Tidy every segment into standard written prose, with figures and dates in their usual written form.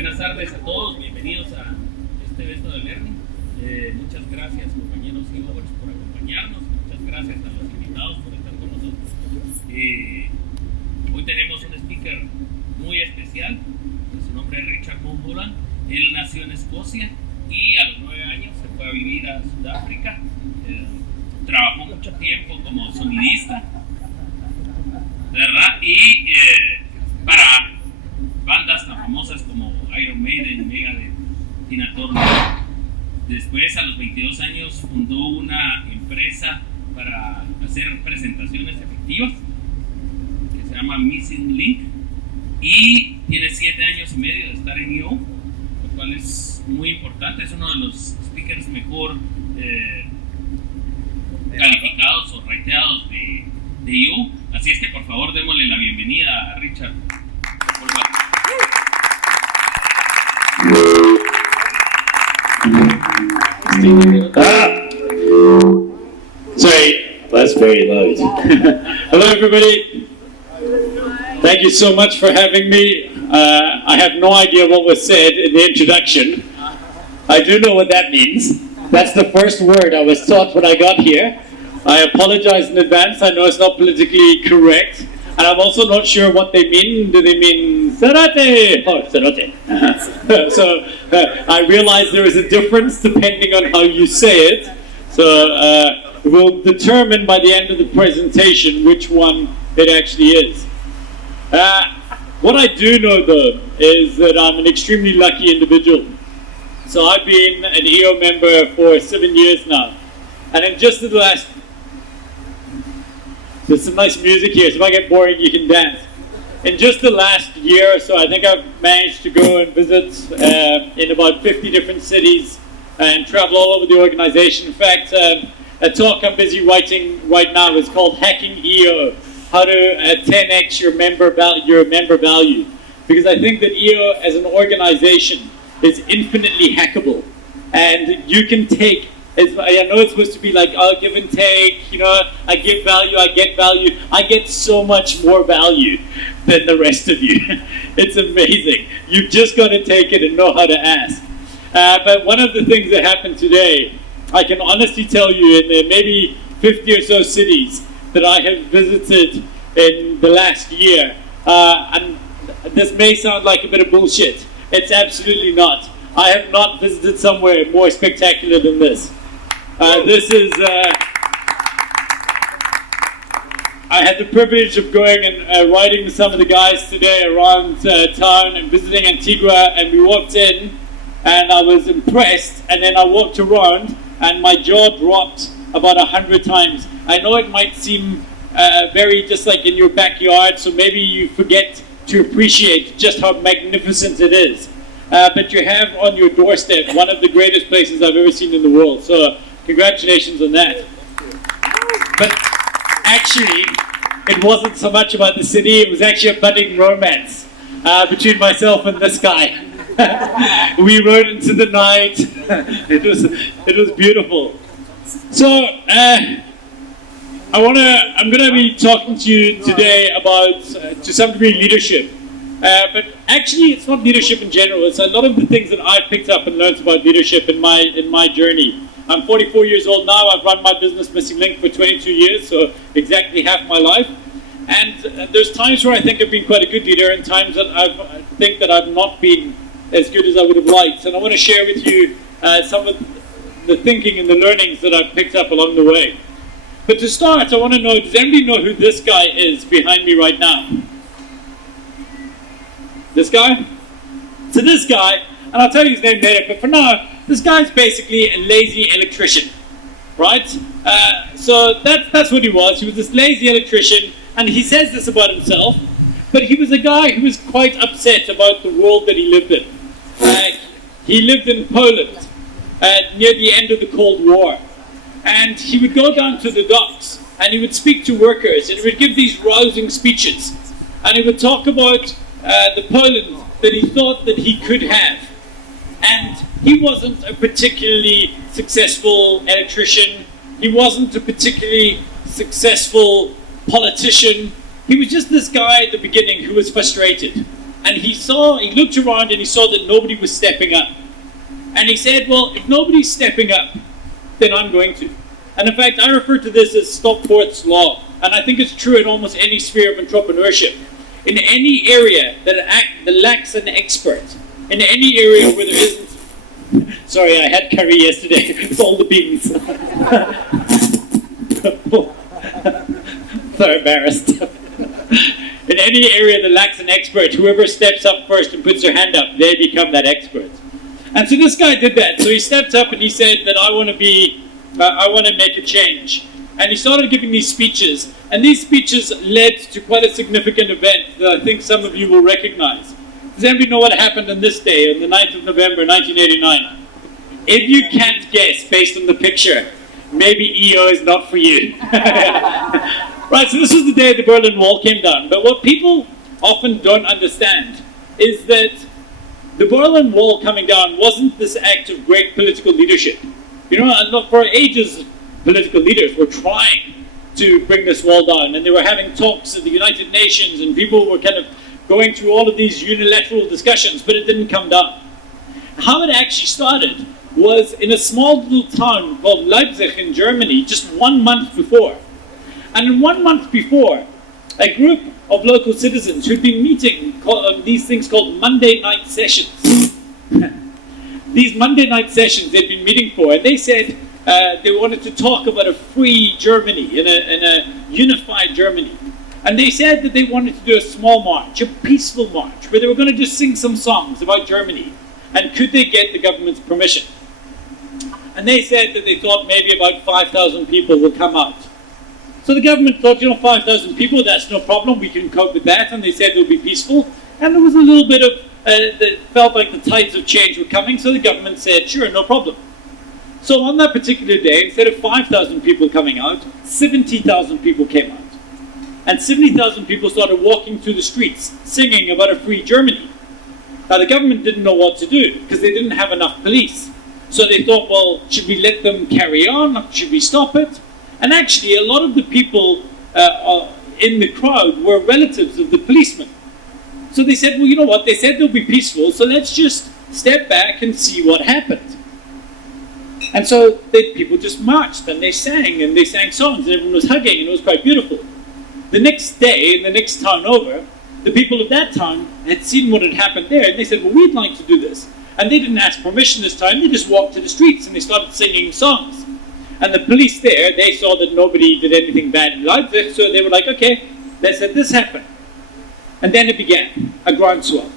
Buenas tardes a todos, bienvenidos a este evento de Learning. Muchas gracias compañeros y jóvenes por acompañarnos, muchas gracias a los invitados por estar con nosotros. Hoy tenemos un speaker muy especial, su nombre es Richard Mulholland. Él nació en Escocia y a los 9 años se fue a vivir a Sudáfrica. Trabajó mucho tiempo como sonidista, ¿verdad? Y para bandas tan famosas como Iron Maiden, Megadeth, Tina Turner. Después, a los 22 años, fundó una empresa para hacer presentaciones efectivas que se llama Missing Link, y tiene 7 años y medio de estar en EO, lo cual es muy importante. Es uno de los speakers mejor calificados o rateados de EO. Así es que por favor démosle la bienvenida a Richard. Sorry, that's very loud. Hello everybody. Thank you so much for having me. I have no idea what was said in the introduction. I do know what that means. That's the first word I was taught when I got here. I apologize in advance. I know it's not politically correct. And I'm also not sure what they mean. Do they mean Sarate? Oh, Sarate. So I realize there is a difference depending on how you say it. So we'll determine by the end of the presentation which one it actually is. What I do know though is that I'm an extremely lucky individual. So I've been an EO member for 7 years now. And in just the last... There's some nice music here, so if I get boring, you can dance. In just the last year or so, I think I've managed to go and visit in about 50 different cities and travel all over the organization. In fact, a talk I'm busy writing right now is called Hacking EO, how to 10x your member value. Because I think that EO as an organization is infinitely hackable. And you can take, I know it's supposed to be like, I'll give and take, you know, I give value, I get value. I get so much more value than the rest of you. It's amazing. You've just got to take it and know how to ask. But one of the things that happened today, I can honestly tell you, in the maybe 50 or so cities that I have visited in the last year, and this may sound like a bit of bullshit. It's absolutely not. I have not visited somewhere more spectacular than this. This is, I had the privilege of going and riding with some of the guys today around town and visiting Antigua, and we walked in and I was impressed, and then I walked around and my jaw dropped about 100 times. I know it might seem very just like in your backyard, so maybe you forget to appreciate just how magnificent it is. But you have on your doorstep one of the greatest places I've ever seen in the world. So congratulations on that. But actually, it wasn't so much about the city. It was actually a budding romance between myself and this guy. We rode into the night. It was beautiful. So I'm going to be talking to you today about, to some degree, leadership. But actually, it's not leadership in general. It's a lot of the things that I've picked up and learned about leadership in my journey. I'm 44 years old now. I've run my business Missing Link for 22 years, so exactly half my life. And there's times where I think I've been quite a good leader, and times that I think that I've not been as good as I would have liked. And I want to share with you some of the thinking and the learnings that I've picked up along the way. But to start, I want to know, does anybody know who this guy is behind me right now? This guy? So this guy, and I'll tell you his name later, but for now, this guy's basically a lazy electrician, right? So that's what he was. He was this lazy electrician, and he says this about himself, but he was a guy who was quite upset about the world that he lived in. He lived in Poland near the end of the Cold War, and he would go down to the docks, and he would speak to workers, and he would give these rousing speeches, and he would talk about the Poland that he thought that he could have. And he wasn't a particularly successful electrician. He wasn't a particularly successful politician. He was just this guy at the beginning who was frustrated. And he looked around and he saw that nobody was stepping up. And he said, well, if nobody's stepping up, then I'm going to. And in fact, I refer to this as Stockport's Law. And I think it's true in almost any sphere of entrepreneurship. In any area that lacks an expert, in any area where there isn't... Sorry, I had curry yesterday. It's all the beans. So embarrassed. In any area that lacks an expert, whoever steps up first and puts their hand up, they become that expert. And so this guy did that. So he stepped up and he said that I want to make a change. And he started giving these speeches. And these speeches led to quite a significant event that I think some of you will recognize. Does anybody know what happened on this day, on the 9th of November, 1989? If you can't guess based on the picture, maybe EO is not for you. Right, so this was the day the Berlin Wall came down. But what people often don't understand is that the Berlin Wall coming down wasn't this act of great political leadership. You know, and look, for ages, political leaders were trying to bring this wall down, and they were having talks at the United Nations, and people were kind of going through all of these unilateral discussions, but it didn't come down. How it actually started was in a small little town called Leipzig in Germany just 1 month before. And in 1 month before, a group of local citizens who'd been meeting these things called Monday night sessions. These Monday night sessions they'd been meeting for, and they said they wanted to talk about a free Germany, in a unified Germany. And they said that they wanted to do a small march, a peaceful march, where they were going to just sing some songs about Germany. And could they get the government's permission? And they said that they thought maybe about 5,000 people would come out. So the government thought, 5,000 people, that's no problem, we can cope with that. And they said it would be peaceful. And there was a little bit of, that felt like the tides of change were coming, so the government said, sure, no problem. So on that particular day, instead of 5,000 people coming out, 70,000 people came out. And 70,000 people started walking through the streets, singing about a free Germany. Now the government didn't know what to do, because they didn't have enough police. So they thought, well, should we let them carry on? Should we stop it? And actually, a lot of the people in the crowd were relatives of the policemen. So they said, well, you know what? They said they'll be peaceful, so let's just step back and see what happened. And so people just marched, and they sang songs, and everyone was hugging, and it was quite beautiful. The next day, in the next town over, the people of that town had seen what had happened there, and they said, well, we'd like to do this. And they didn't ask permission this time, they just walked to the streets, and they started singing songs. And the police there, they saw that nobody did anything bad in Leipzig, so they were like, okay, let's let this happen. And then it began, a groundswell.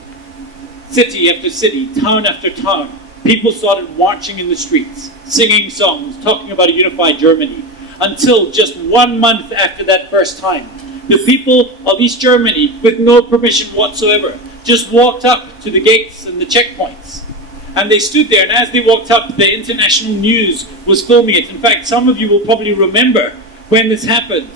City after city, town after town, people started marching in the streets, singing songs, talking about a unified Germany, until just 1 month after that first time, the people of East Germany, with no permission whatsoever, just walked up to the gates and the checkpoints. And they stood there, and as they walked up, the international news was filming it. In fact, some of you will probably remember when this happened.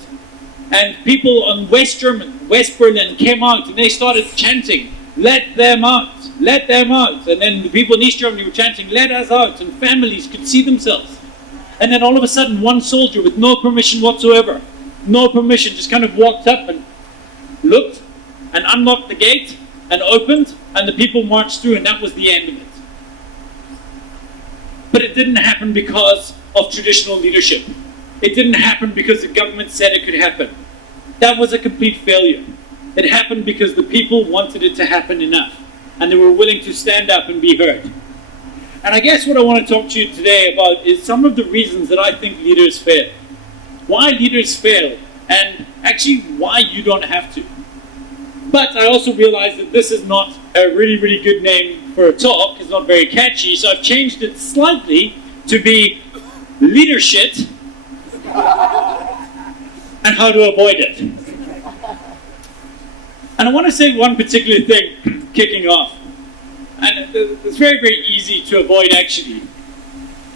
And people on West Berlin came out, and they started chanting, let them out, let them out. And then the people in East Germany were chanting, let us out, and families could see themselves. And then all of a sudden, one soldier with no permission whatsoever, no permission, just kind of walked up and looked and unlocked the gate and opened, and the people marched through, and that was the end of it. But it didn't happen because of traditional leadership. It didn't happen because the government said it could happen. That was a complete failure. It happened because the people wanted it to happen enough, and they were willing to stand up and be heard. And I guess what I want to talk to you today about is some of the reasons that I think leaders fail. Why leaders fail, and actually why you don't have to. But I also realize that this is not a really, really good name for a talk. It's not very catchy, so I've changed it slightly to be leadership and how to avoid it. And I want to say one particular thing kicking off. And it's very, very easy to avoid, actually.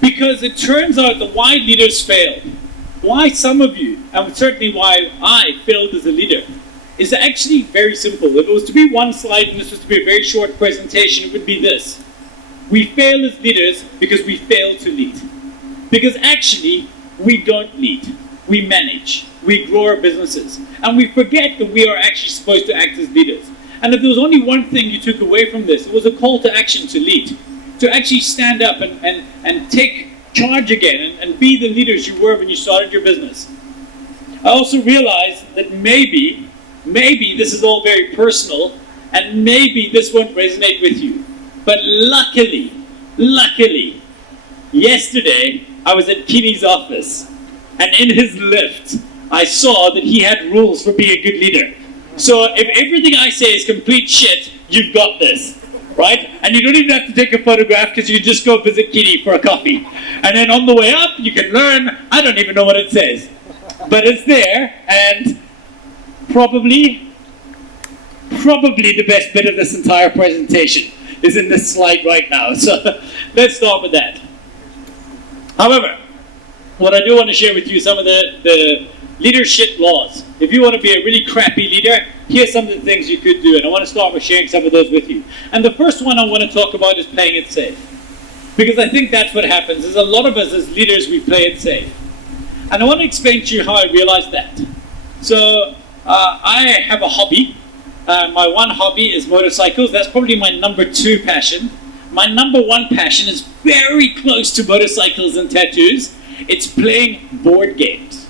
Because it turns out that why leaders fail, why some of you, and certainly why I failed as a leader, is actually very simple. If it was to be one slide and this was to be a very short presentation, it would be this. We fail as leaders because we fail to lead. Because actually, we don't lead. We manage. We grow our businesses. And we forget that we are actually supposed to act as leaders. And if there was only one thing you took away from this, it was a call to action to lead, to actually stand up and take charge again and be the leaders you were when you started your business. I also realized that maybe this is all very personal, and maybe this won't resonate with you. But luckily, yesterday I was at Keeney's office, and in his lift, I saw that he had rules for being a good leader. So if everything I say is complete shit, you've got this, right? And you don't even have to take a photograph, because you just go visit Keeney for a coffee. And then on the way up, you can learn, I don't even know what it says. But it's there, and probably the best bit of this entire presentation is in this slide right now. So let's start with that. However, what I do want to share with you some of the leadership laws. If you want to be a really crappy leader, here's some of the things you could do, and I want to start with sharing some of those with you. And the first one I want to talk about is playing it safe. Because I think that's what happens, is a lot of us as leaders, we play it safe. And I want to explain to you how I realized that. So I have a hobby. My one hobby is motorcycles. That's probably my number 2 passion. My number 1 passion is very close to motorcycles and tattoos. It's playing board games.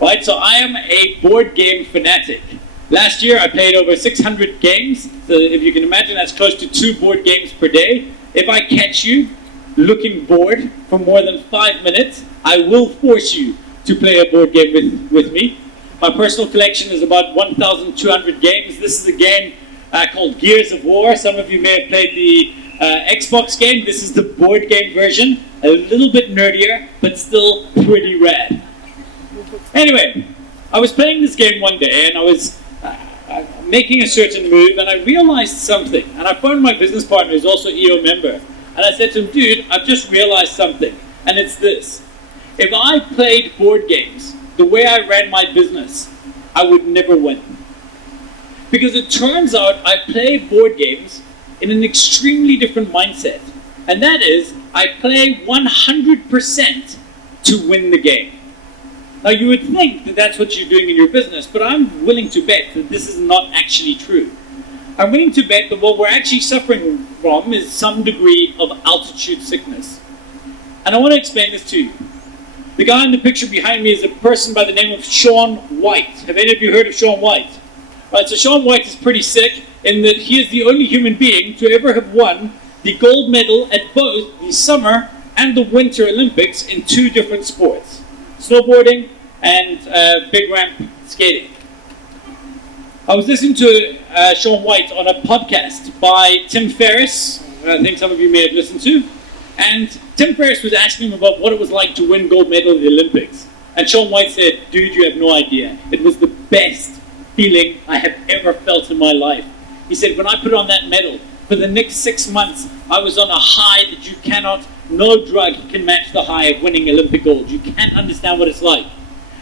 Right? So I am a board game fanatic. Last year I played over 600 games. So if you can imagine, that's close to 2 board games per day. If I catch you looking bored for more than 5 minutes, I will force you to play a board game with me. My personal collection is about 1,200 games. This is a game called Gears of War. Some of you may have played the Xbox game. This is the board game version. A little bit nerdier, but still pretty rad. Anyway, I was playing this game one day, and I was making a certain move, and I realized something. And I phoned my business partner, who's also EO member, and I said to him, dude, I've just realized something, and it's this. If I played board games the way I ran my business, I would never win. Because it turns out I play board games in an extremely different mindset. And that is, I play 100% to win the game. Now you would think that that's what you're doing in your business, but I'm willing to bet that this is not actually true. I'm willing to bet that what we're actually suffering from is some degree of altitude sickness. And I want to explain this to you. The guy in the picture behind me is a person by the name of Shaun White. Have any of you heard of Shaun White? Right, so Shaun White is pretty sick in that he is the only human being to ever have won the gold medal at both the Summer and the Winter Olympics in 2 different sports. Snowboarding and big ramp skating. I was listening to Shaun White on a podcast by Tim Ferriss, I think some of you may have listened to. And Tim Ferriss was asking him about what it was like to win gold medal at the Olympics. And Shaun White said, dude, you have no idea. It was the best feeling I have ever felt in my life. He said, when I put on that medal, for the next 6 months, I was on a high that you cannot, no drug can match the high of winning Olympic gold. You can't understand what it's like.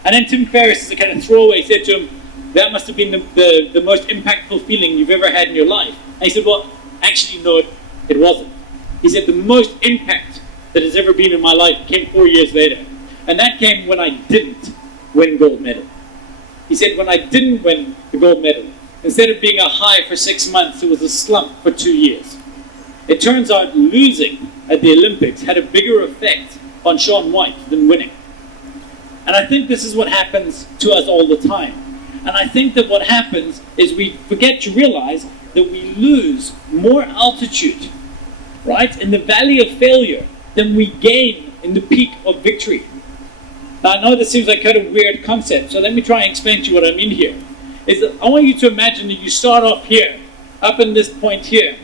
And then Tim Ferriss, as a kind of throwaway, said to him, that must have been the most impactful feeling you've ever had in your life. And he said, well, actually, no, it wasn't. He said, the most impact that has ever been in my life came 4 years later. And that came when I didn't win gold medal. He said, when I didn't win the gold medal, instead of being a high for 6 months, it was a slump for 2 years. It turns out losing at the Olympics had a bigger effect on Shaun White than winning. And I think this is what happens to us all the time. And I think that what happens is we forget to realize that we lose more altitude, right, in the valley of failure than we gain in the peak of victory. Now, I know this seems like kind of a weird concept, so let me try and explain to you what I mean here. Is that I want you to imagine that you start off here, up in this point here,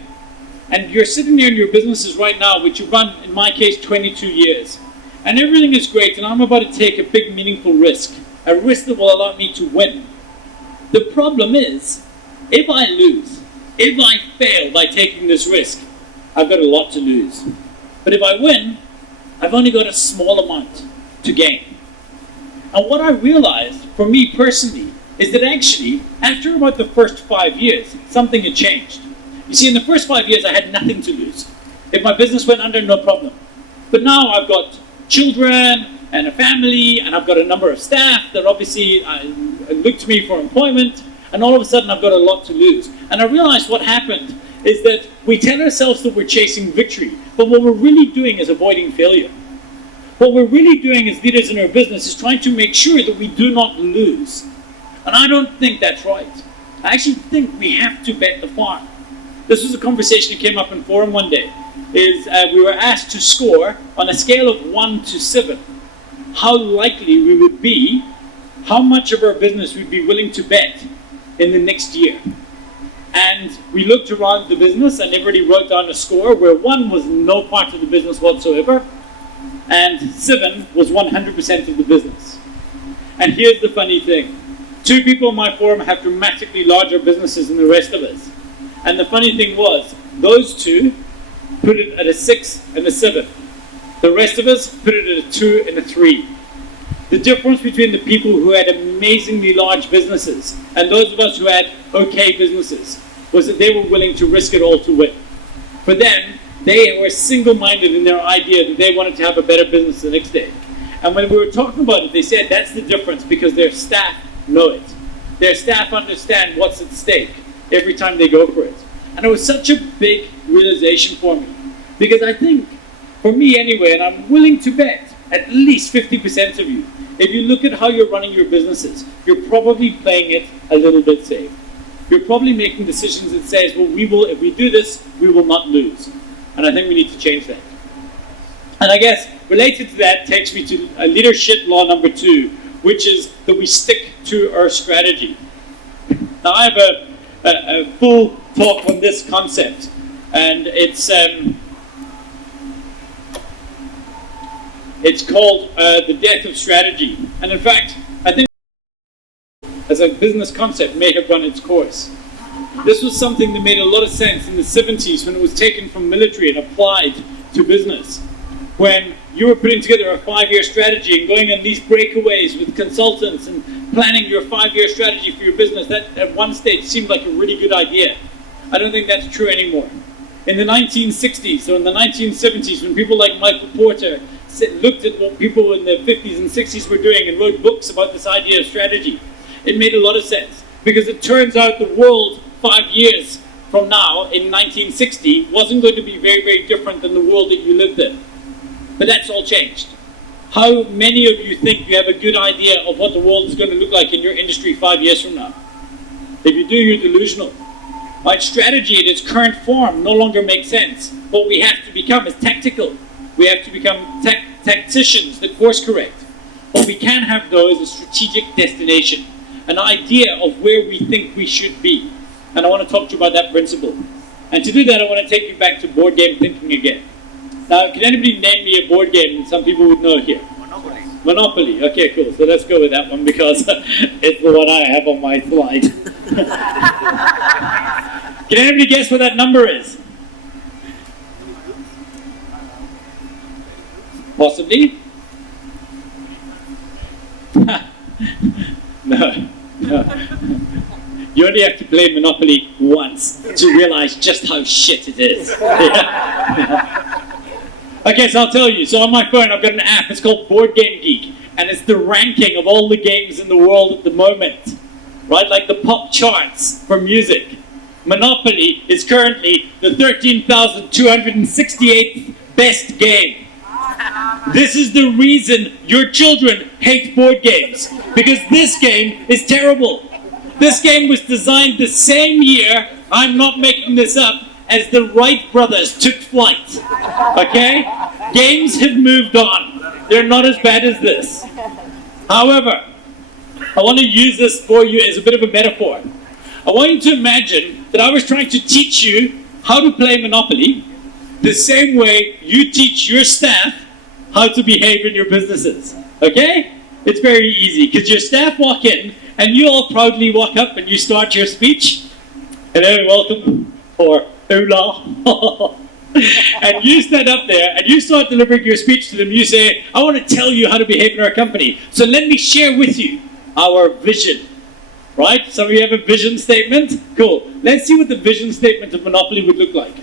and you're sitting there in your businesses right now, which you've run, in my case, 22 years. And everything is great, and I'm about to take a big, meaningful risk, a risk that will allow me to win. The problem is, if I lose, if I fail by taking this risk, I've got a lot to lose. But if I win, I've only got a small amount to gain. And what I realized, for me personally, is that actually, after about the first 5 years, something had changed. You see, in the first 5 years, I had nothing to lose. If my business went under, no problem. But now I've got children and a family, and I've got a number of staff that obviously look to me for employment. and all of a sudden I've got a lot to lose. And I realized what happened is that we tell ourselves that we're chasing victory, but what we're really doing is avoiding failure. What we're really doing as leaders in our business is trying to make sure that we do not lose. And I don't think that's right. I actually think we have to bet the farm. This was a conversation that came up in forum one day. We were asked to score on a scale of 1 to 7 how likely we would be, how much of our business we'd be willing to bet in the next year. And we looked around the business and everybody wrote down a score where 1 was no part of the business whatsoever and 7 was 100% of the business. And here's the funny thing. 2 people in my forum have dramatically larger businesses than the rest of us. And the funny thing was, those 2 put it at a 6 and a 7. The rest of us put it at a 2 and a 3. The difference between the people who had amazingly large businesses and those of us who had okay businesses was that they were willing to risk it all to win. For them, they were single-minded in their idea that they wanted to have a better business the next day. And when we were talking about it, they said that's the difference because their staff know it. Their staff understand what's at stake every time they go for it. And it was such a big realization for me. Because I think, for me anyway, and I'm willing to bet at least 50% of you, if you look at how you're running your businesses, you're probably playing it a little bit safe. You're probably making decisions that says, well, if we do this, we will not lose. And I think we need to change that. And I guess related to that takes me to leadership law number 2, which is that we stick to our strategy. Now I have a full talk on this concept, and it's called the death of strategy. And in fact, I think as a business concept may have run its course. This was something that made a lot of sense in the 70s when it was taken from military and applied to business. When you were putting together a 5-year strategy and going on these breakaways with consultants and planning your 5-year strategy for your business, that at one stage seemed like a really good idea. I don't think that's true anymore. In the 1960s or in the 1970s, when people like Michael Porter looked at what people in the 50s and 60s were doing and wrote books about this idea of strategy, it made a lot of sense. Because it turns out the world 5 years from now, in 1960, wasn't going to be very, very different than the world that you lived in. But that's all changed. How many of you think you have a good idea of what the world is going to look like in your industry 5 years from now? If you do, you're delusional. Right? Strategy in its current form no longer makes sense. What we have to become is tactical. We have to become tacticians that course correct. What we can have, though, is a strategic destination, an idea of where we think we should be. And I want to talk to you about that principle. And to do that, I want to take you back to board game thinking again. Now, can anybody name me a board game that some people would know here? Monopoly. Monopoly. Okay, cool. So let's go with that one because it's the one I have on my slide. Can anybody guess what that number is? Possibly? No. You only have to play Monopoly once to realize just how shit it is. Okay, so I'll tell you. So on my phone, I've got an app. It's called Board Game Geek. And it's the ranking of all the games in the world at the moment. Right? Like the pop charts for music. Monopoly is currently the 13,268th best game. This is the reason your children hate board games. Because this game is terrible. This game was designed the same year, I'm not making this up, as the Wright brothers took flight. Okay? Games have moved on. They're not as bad as this. However, I want to use this for you as a bit of a metaphor. I want you to imagine that I was trying to teach you how to play Monopoly the same way you teach your staff how to behave in your businesses. Okay? It's very easy, because your staff walk in, and you all proudly walk up and you start your speech. Hello, welcome, or hola. And you stand up there and you start delivering your speech to them. You say, I want to tell you how to behave in our company. So let me share with you our vision. Right? Some of you have a vision statement? Cool. Let's see what the vision statement of Monopoly would look like.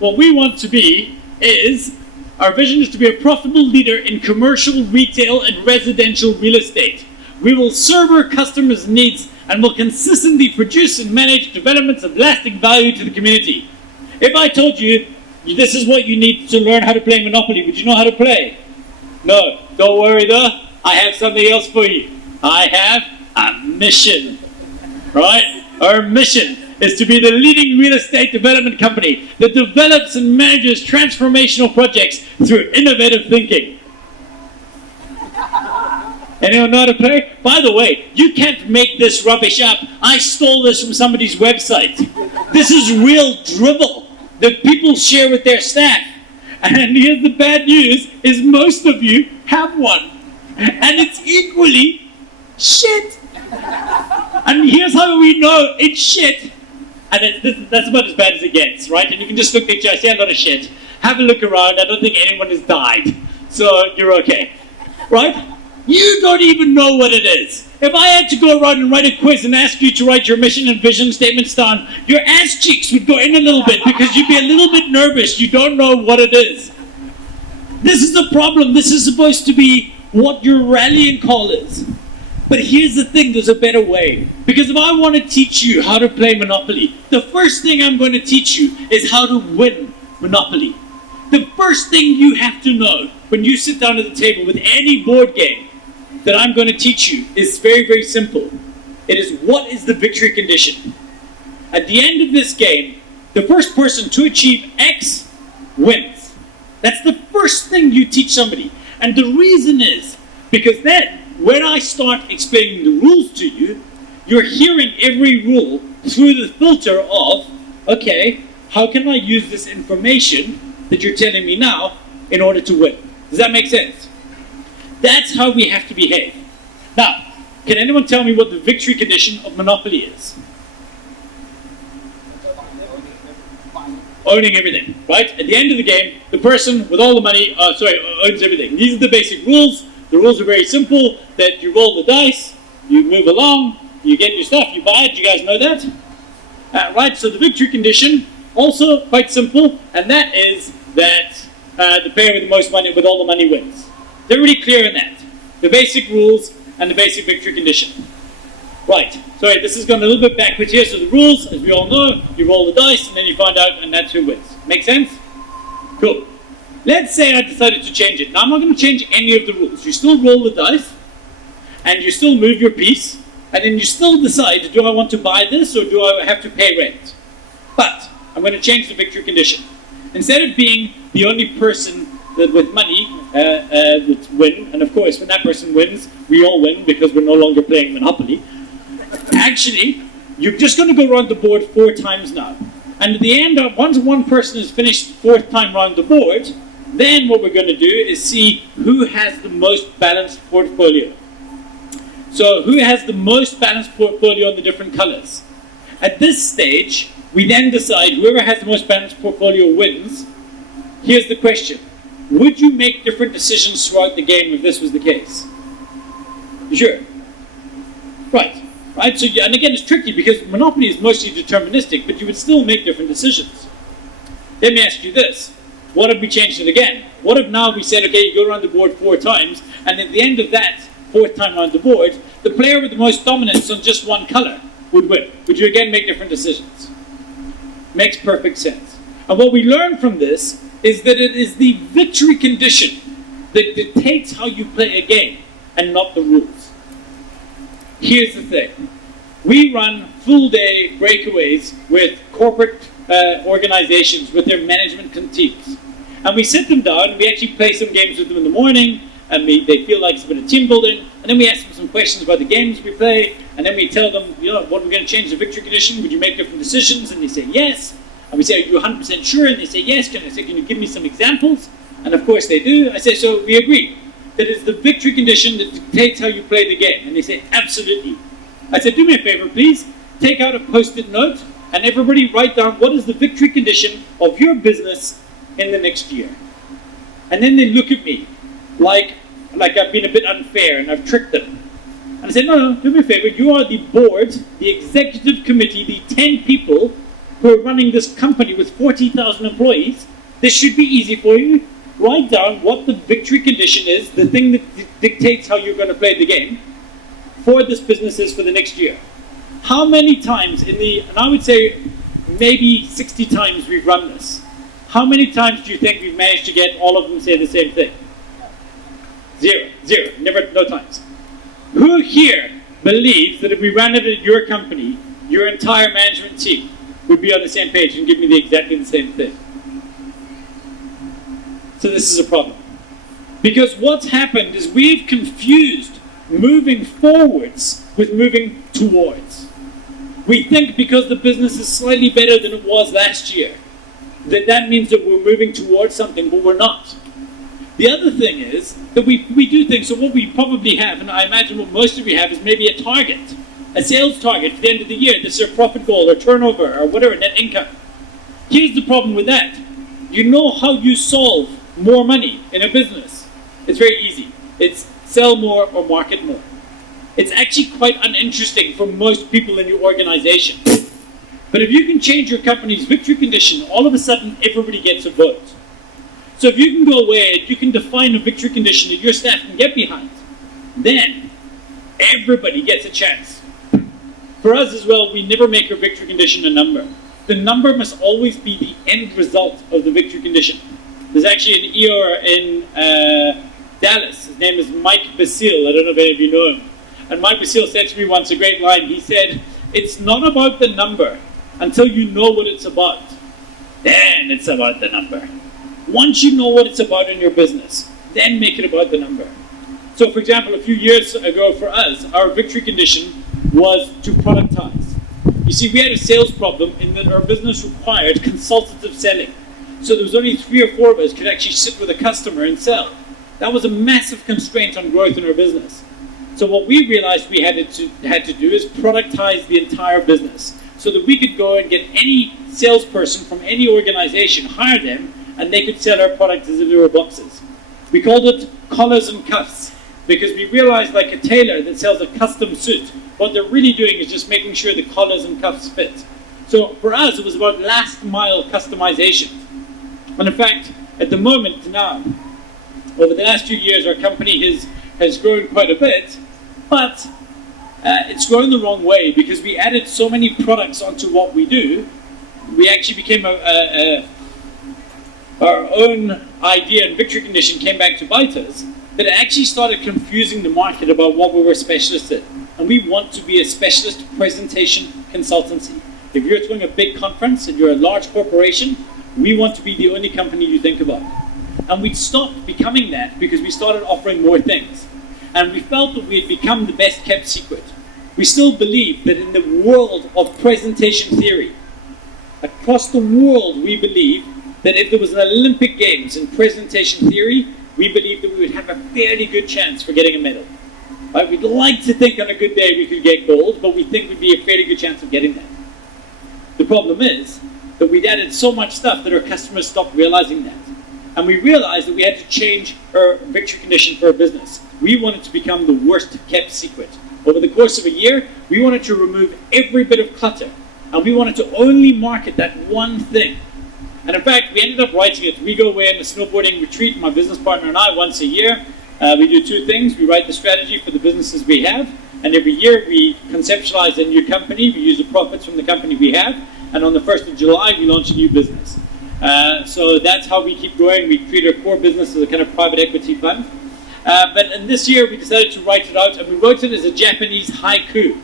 What we want to be is, our vision is to be a profitable leader in commercial, retail, and residential real estate. We will serve our customers' needs and will consistently produce and manage developments of lasting value to the community. If I told you this is what you need to learn how to play Monopoly, would you know how to play? No. Don't worry though, I have something else for you. I have a mission, right? Our mission is to be the leading real estate development company that develops and manages transformational projects through innovative thinking. Anyone know how to play? By the way, you can't make this rubbish up. I stole this from somebody's website. This is real drivel that people share with their staff. And here's the bad news, is most of you have one. And it's equally shit. And here's how we know it's shit. And that's about as bad as it gets, right? And you can just look at you, I see a lot of shit. Have a look around, I don't think anyone has died. So you're okay, right? You don't even know what it is. If I had to go around and write a quiz and ask you to write your mission and vision statements down, your ass cheeks would go in a little bit because you'd be a little bit nervous. You don't know what it is. This is the problem. This is supposed to be what your rallying call is. But here's the thing, there's a better way. Because if I want to teach you how to play Monopoly, the first thing I'm going to teach you is how to win Monopoly. The first thing you have to know when you sit down at the table with any board game that I'm going to teach you is very, very simple. It is, what is the victory condition? At the end of this game, the first person to achieve X wins. That's the first thing you teach somebody. And the reason is, because then, when I start explaining the rules to you, you're hearing every rule through the filter of, okay, how can I use this information that you're telling me now in order to win? Does that make sense? That's how we have to behave. Now, can anyone tell me what the victory condition of Monopoly is? Owning everything, right? At the end of the game, the person with all the money, owns everything. These are the basic rules. The rules are very simple, that you roll the dice, you move along, you get your stuff, you buy it. You guys know that? Right, so the victory condition, also quite simple, and that is that the player with the most money, with all the money wins. They're really clear in that. The basic rules and the basic victory condition. Right, sorry, this has gone a little bit backwards here. So the rules, as we all know, you roll the dice and then you find out, and that's who wins. Make sense? Cool. Let's say I decided to change it. Now I'm not going to change any of the rules. You still roll the dice, and you still move your piece, and then you still decide, do I want to buy this or do I have to pay rent? But I'm going to change the victory condition. Instead of being the only person that with money that win, and of course when that person wins, we all win because we're no longer playing Monopoly. Actually, you're just going to go around the board 4 times now. And at the end, once one person has finished 4th time around the board, then what we're going to do is see who has the most balanced portfolio. So who has the most balanced portfolio on the different colors. At this stage, we then decide whoever has the most balanced portfolio wins. Here's the question. Would you make different decisions throughout the game if this was the case? Sure. Right. Right. So, and again, it's tricky because Monopoly is mostly deterministic, but you would still make different decisions. Let me ask you this. What if we changed it again? What if now we said, okay, you go around the board 4 times, and at the end of that 4th time around the board, the player with the most dominance on just one color would win? Would you again make different decisions? Makes perfect sense. And what we learn from this is that it is the victory condition that dictates how you play a game and not the rules. Here's the thing. We run full-day breakaways with corporate organizations, with their management teams. And we sit them down and we actually play some games with them in the morning, and they feel like it's a bit of team building, and then we ask them some questions about the games we play, and then we tell them, what we're going to change the victory condition, would you make different decisions? And they say yes. And we say, are you 100% sure? And they say yes. And I say, can you give me some examples? And of course they do. I say, so we agree. That is the victory condition that dictates how you play the game. And they say, absolutely. I said, do me a favor, please. Take out a post-it note and everybody write down what is the victory condition of your business in the next year. And then they look at me like I've been a bit unfair and I've tricked them. And I said, no, do me a favor. You are the board, the executive committee, the 10 people who are running this company with 40,000 employees. This should be easy for you. Write down what the victory condition is, the thing that dictates how you're going to play the game. for this business is for the next year. How many times and I would say maybe 60 times we've run this. How many times do you think we've managed to get all of them say the same thing? Zero, never, no times. Who here believes that if we ran it at your company, your entire management team would be on the same page and give me exactly the same thing? So this is a problem. Because what's happened is we've confused moving forwards with moving towards. We think because the business is slightly better than it was last year, that means that we're moving towards something, but we're not. The other thing is that we do things, so what we probably have, and I imagine what most of you have, is maybe a target, a sales target for the end of the year. This is a profit goal or turnover or whatever, net income. Here's the problem with that. You know how you solve more money in a business. It's very easy. It's sell more or market more. It's actually quite uninteresting for most people in your organization. But if you can change your company's victory condition, all of a sudden everybody gets a vote. So if you can go away and you can define a victory condition that your staff can get behind, then everybody gets a chance. For us as well, we never make our victory condition a number. The number must always be the end result of the victory condition. There's actually an ER in Dallas. His name is Mike Basile. I don't know if any of you know him. And Mike Basile said to me once a great line. He said, "It's not about the number until you know what it's about. Then it's about the number. Once you know what it's about in your business, then make it about the number." So for example, a few years ago for us, our victory condition was to productize. You see, we had a sales problem in that our business required consultative selling. So there was only 3 or 4 of us could actually sit with a customer and sell. That was a massive constraint on growth in our business. So what we realized we had to do is productize the entire business so that we could go and get any salesperson from any organization, hire them, and they could sell our product as if they were boxes. We called it collars and cuffs because we realized, like a tailor that sells a custom suit, what they're really doing is just making sure the collars and cuffs fit. So for us, it was about last mile customization. And in fact, at the moment now, over the last few years, our company has grown quite a bit, but it's grown the wrong way because we added so many products onto what we do. We actually became our own idea and victory condition came back to bite us, that it actually started confusing the market about what we were specialists in. And we want to be a specialist presentation consultancy. If you're throwing a big conference and you're a large corporation, we want to be the only company you think about. And we stopped becoming that because we started offering more things. And we felt that we had become the best kept secret. We still believe that in the world of presentation theory, across the world we believe that if there was an Olympic Games in presentation theory, we believe that we would have a fairly good chance for getting a medal. Right? We'd like to think on a good day we could get gold, but we think we'd be a fairly good chance of getting that. The problem is that we'd added so much stuff that our customers stopped realizing that. And we realized that we had to change our victory condition for our business. We wanted to become the worst kept secret. Over the course of a year, we wanted to remove every bit of clutter. And we wanted to only market that one thing. And in fact, we ended up writing it. We go away on a snowboarding retreat, my business partner and I, once a year. We do 2 things. We write the strategy for the businesses we have. And every year we conceptualize a new company. We use the profits from the company we have. And on the 1st of July, we launch a new business. So that's how we keep growing. We treat our core business as a kind of private equity fund. But in this year, we decided to write it out. And we wrote it as a Japanese haiku,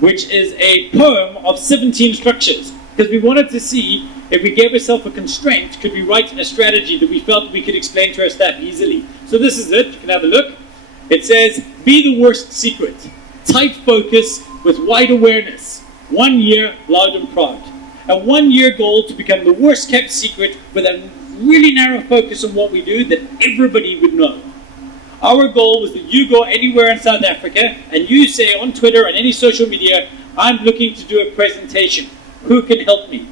which is a poem of 17 structures. Because we wanted to see if we gave ourselves a constraint, could we write a strategy that we felt we could explain to our staff easily. So this is it. You can have a look. It says, be the worst secret. Tight focus with wide awareness. 1 year, loud and proud. A 1 year goal to become the worst kept secret with a really narrow focus on what we do that everybody would know. Our goal was that you go anywhere in South Africa and you say on Twitter and any social media, I'm looking to do a presentation. Who can help me?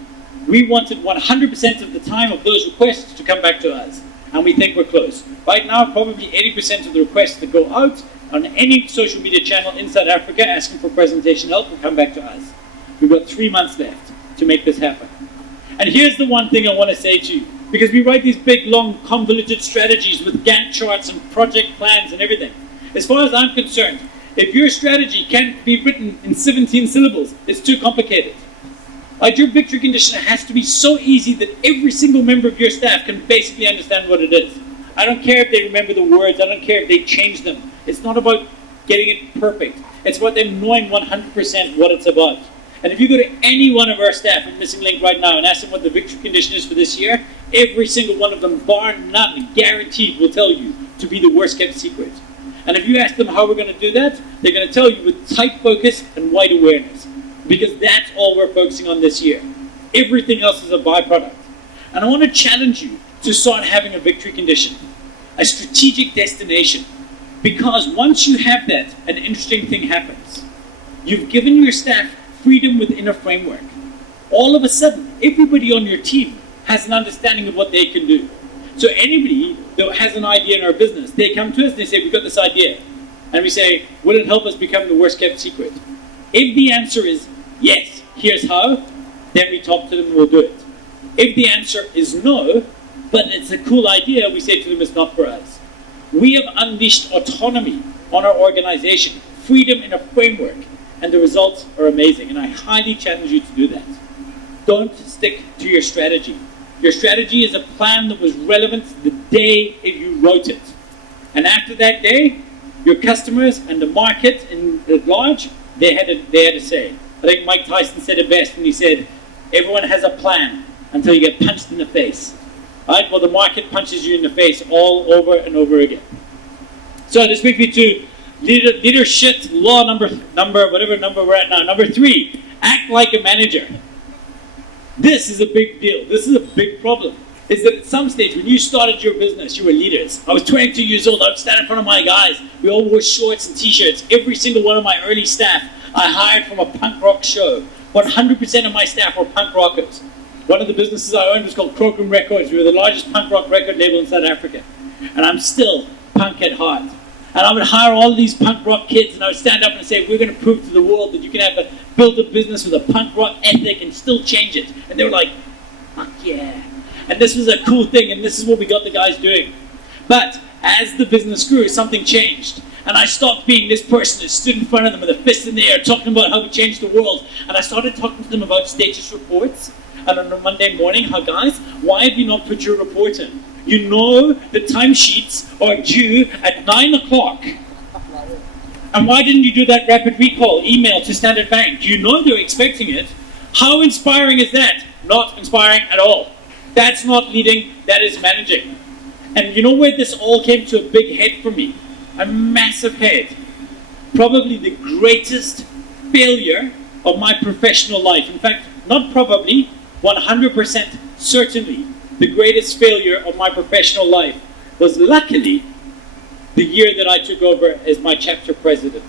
We wanted 100% of the time of those requests to come back to us. And we think we're close. Right now, probably 80% of the requests that go out on any social media channel in South Africa asking for presentation help will come back to us. We've got 3 months left to make this happen. And here's the one thing I want to say to you. Because we write these big, long, convoluted strategies with Gantt charts and project plans and everything. As far as I'm concerned, If your strategy can't be written in 17 syllables, it's too complicated. Like, your victory condition has to be so easy that every single member of your staff can basically understand what it is. I don't care if they remember the words, I don't care if they change them. It's not about getting it perfect. It's about them knowing 100% what it's about. And if you go to any one of our staff at Missing Link right now and ask them what the victory condition is for this year, every single one of them, bar none, guaranteed, will tell you to be the worst kept secret. And if you ask them how we're going to do that, they're going to tell you with tight focus and wide awareness. Because that's all we're focusing on this year. Everything else is a byproduct. And I want to challenge you to start having a victory condition, a strategic destination. Because once you have that, an interesting thing happens. You've given your staff freedom within a framework. All of a sudden, everybody on your team has an understanding of what they can do. So anybody that has an idea in our business, they come to us and they say, we've got this idea. And we say, will it help us become the worst kept secret? If the answer is yes, here's how, then we talk to them and we'll do it. If the answer is no, but it's a cool idea, we say to them it's not for us. We have unleashed autonomy on our organization, freedom in a framework, and the results are amazing. And I highly challenge you to do that. Don't stick to your strategy. Your strategy is a plan that was relevant the day you wrote it. And after that day, your customers and the market at large, they had a say. I think Mike Tyson said it best when he said, everyone has a plan until you get punched in the face. Right? Well, the market punches you in the face all over and over again. So this brings me to leadership law number, whatever number we're at now. Number 3, act like a manager. This is a big deal. This is a big problem. Is that at some stage when you started your business, you were leaders. I was 22 years old. I would stand in front of my guys. We all wore shorts and t-shirts. Every single one of my early staff I hired from a punk rock show. 100% of my staff were punk rockers. One of the businesses I owned was called Crocum Records. We were the largest punk rock record label in South Africa. And I'm still punk at heart. And I would hire all these punk rock kids and I would stand up and say, we're going to prove to the world that you can build a business with a punk rock ethic and still change it. And they were like, fuck yeah. And this was a cool thing, and this is what we got the guys doing. But as the business grew, something changed. And I stopped being this person that stood in front of them with a fist in the air talking about how we changed the world. And I started talking to them about status reports. And on a Monday morning, guys, why have you not put your report in? You know the timesheets are due at 9 o'clock. And why didn't you do that rapid recall email to Standard Bank? You know they're expecting it. How inspiring is that? Not inspiring at all. That's not leading, that is managing. And you know where this all came to a big head for me? A massive head. Probably the greatest failure of my professional life. In fact, not probably, 100% certainly, the greatest failure of my professional life was luckily the year that I took over as my chapter president.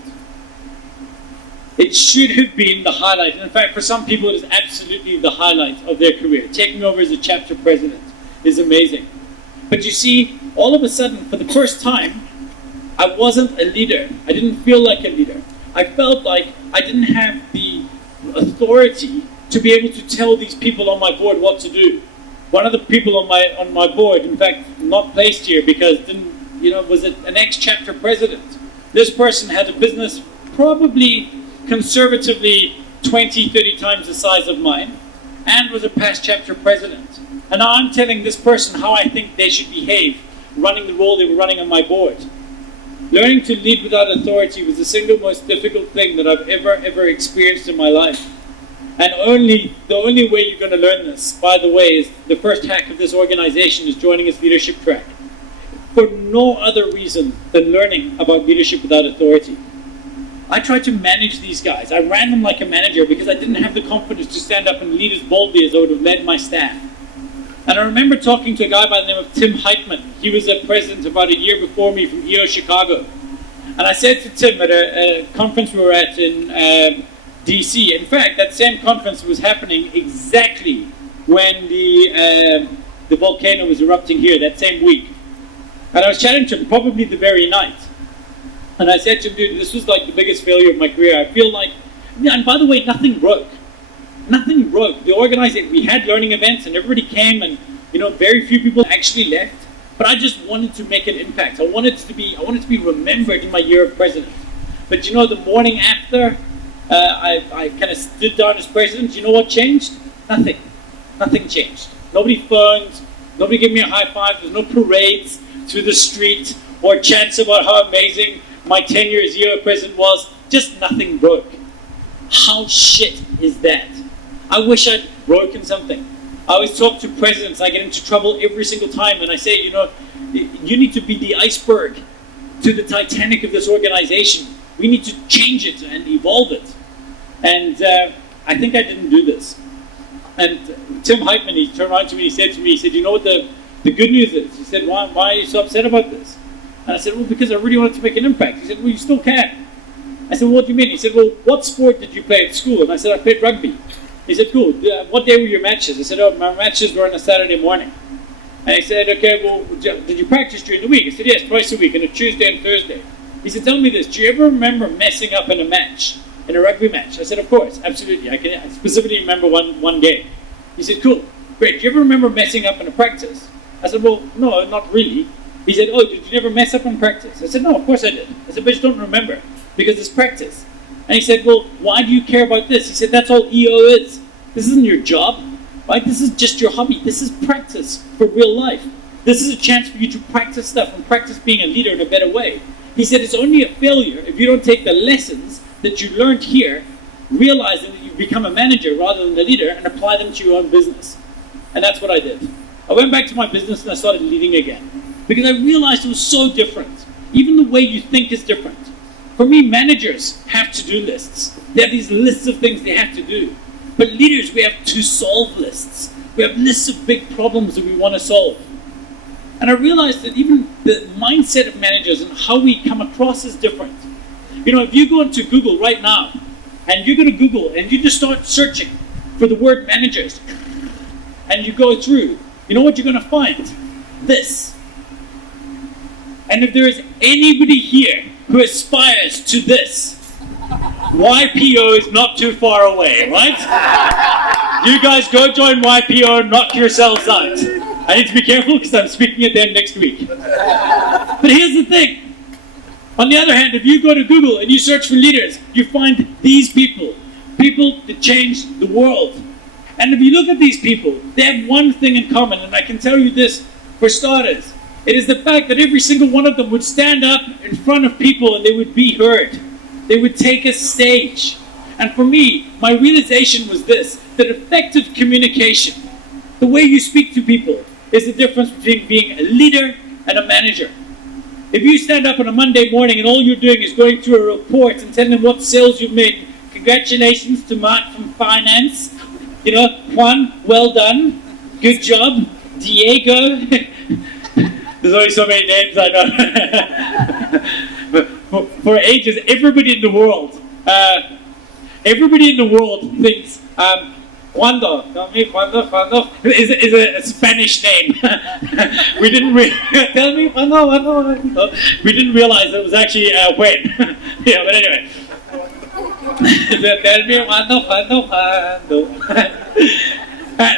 It should have been the highlight. In fact, for some people, it is absolutely the highlight of their career. Taking over as a chapter president is amazing. But you see, all of a sudden, for the first time, I wasn't a leader. I didn't feel like a leader. I felt like I didn't have the authority to be able to tell these people on my board what to do. One of the people on my board, in fact, not placed here because was an ex-chapter president. This person had a business probably conservatively 20, 30 times the size of mine, and was a past chapter president. And now I'm telling this person how I think they should behave, running the role they were running on my board. Learning to lead without authority was the single most difficult thing that I've ever experienced in my life. And the only way you're going to learn this, by the way, is the first hack of this organization is joining its leadership track. For no other reason than learning about leadership without authority. I tried to manage these guys. I ran them like a manager because I didn't have the confidence to stand up and lead as boldly as I would have led my staff. And I remember talking to a guy by the name of Tim Heitman. He was a president about a year before me from EO Chicago. And I said to Tim at a conference we were at in DC. In fact, that same conference was happening exactly when the volcano was erupting here, that same week. And I was chatting to him probably the very night. And I said to him, dude, this was like the biggest failure of my career. I feel like, and by the way, nothing broke. Nothing broke. The organization, we had learning events and everybody came and, very few people actually left. But I just wanted to make an impact. I wanted to be remembered in my year of president. But you know, the morning after I kind of stood down as president, you know what changed? Nothing. Nothing changed. Nobody phoned, nobody gave me a high five, there's no parades through the street or chants about how amazing my tenure as year president was. Just nothing broke. How shit is that? I wish I'd broken something. I always talk to presidents, I get into trouble every single time, and I say, you know, you need to be the iceberg to the Titanic of this organization. We need to change it and evolve it. And I think I didn't do this. And Tim Heitman, he turned around to me, he said, you know what the good news is? He said, why are you so upset about this? And I said, well, because I really wanted to make an impact. He said, well, you still can. I said, well, what do you mean? He said, well, what sport did you play at school? And I said, I played rugby. He said, cool. What day were your matches? I said, oh, my matches were on a Saturday morning. And he said, okay, well, did you practice during the week? I said, yes, twice a week, on a Tuesday and Thursday. He said, tell me this, do you ever remember messing up in a match, in a rugby match? I said, of course, absolutely. I specifically remember one game. He said, cool, great. Do you ever remember messing up in a practice? I said, well, no, not really. He said, oh, did you never mess up in practice? I said, no, of course I did. I said, but I just don't remember, because it's practice. And he said, well, why do you care about this? He said, that's all EO is. This isn't your job, right? This is just your hobby. This is practice for real life. This is a chance for you to practice stuff and practice being a leader in a better way. He said, it's only a failure if you don't take the lessons that you learned here, realizing that you've become a manager rather than a leader, and apply them to your own business. And that's what I did. I went back to my business and I started leading again. Because I realized it was so different. Even the way you think is different. For me, managers have to-do lists. They have these lists of things they have to do. But leaders, we have to-solve lists. We have lists of big problems that we want to solve. And I realized that even the mindset of managers and how we come across is different. You know, if you go into Google right now, and you go to Google and you just start searching for the word managers, and you go through, you know what you're going to find? This. And if there is anybody here who aspires to this, YPO is not too far away, right? You guys go join YPO, knock yourselves out. I need to be careful because I'm speaking at them next week. But here's the thing. On the other hand, if you go to Google and you search for leaders, you find these people that change the world. And if you look at these people, they have one thing in common, and I can tell you this for starters. It is the fact that every single one of them would stand up in front of people and they would be heard. They would take a stage. And for me, my realization was this, that effective communication, the way you speak to people, is the difference between being a leader and a manager. If you stand up on a Monday morning and all you're doing is going through a report and telling them what sales you've made, congratulations to Mark from finance, you know, Juan, well done, good job, Diego, there's only so many names I know. For ages, everybody in the world thinks Cuando is a Spanish name. We didn't tell me cuando. We didn't realize it was actually when. Yeah, but anyway. Tell me cuando.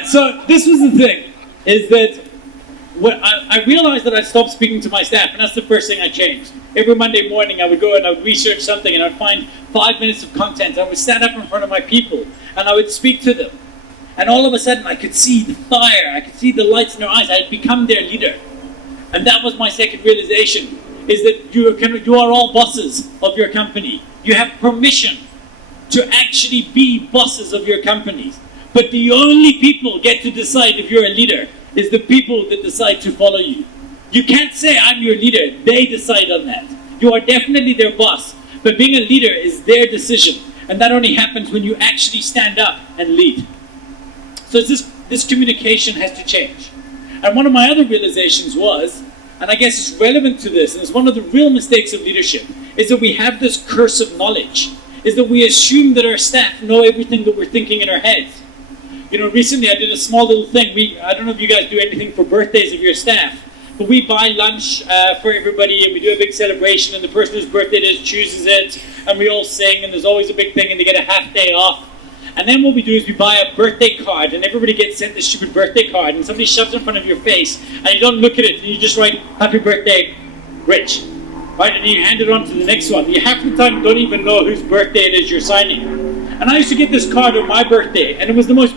So this was the thing, is that when I realized that I stopped speaking to my staff, and that's the first thing I changed. Every Monday morning I would go and I would research something and I'd find 5 minutes of content. I would stand up in front of my people and I would speak to them. And all of a sudden I could see the fire, I could see the lights in their eyes. I had become their leader. And that was my second realization, is that you are all bosses of your company. You have permission to actually be bosses of your companies. But the only people get to decide if you're a leader is the people that decide to follow you. You can't say, I'm your leader. They decide on that. You are definitely their boss. But being a leader is their decision. And that only happens when you actually stand up and lead. So this communication has to change. And one of my other realizations was, and I guess it's relevant to this, and it's one of the real mistakes of leadership, is that we have this curse of knowledge. Is that we assume that our staff know everything that we're thinking in our heads. You know, recently I did a small little thing. I don't know if you guys do anything for birthdays of your staff, but we buy lunch for everybody and we do a big celebration, and the person whose birthday it is chooses it, and we all sing, and there's always a big thing, and they get a half day off. And then what we do is we buy a birthday card, and everybody gets sent this stupid birthday card, and somebody shoves it in front of your face, and you don't look at it, and you just write, happy birthday, Rich. right? And you hand it on to the next one. You half the time don't even know whose birthday it is you're signing. And I used to get this card on my birthday, and it was the most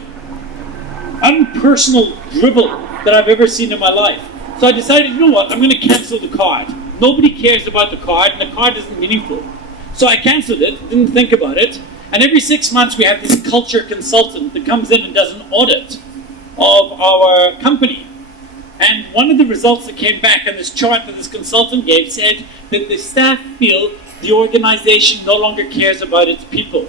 unpersonal dribble that I've ever seen in my life. So I decided, you know what, I'm going to cancel the card. Nobody cares about the card, and the card isn't meaningful. So I cancelled it, didn't think about it, and every 6 months we have this culture consultant that comes in and does an audit of our company. And one of the results that came back on this chart that this consultant gave said that the staff feel the organization no longer cares about its people.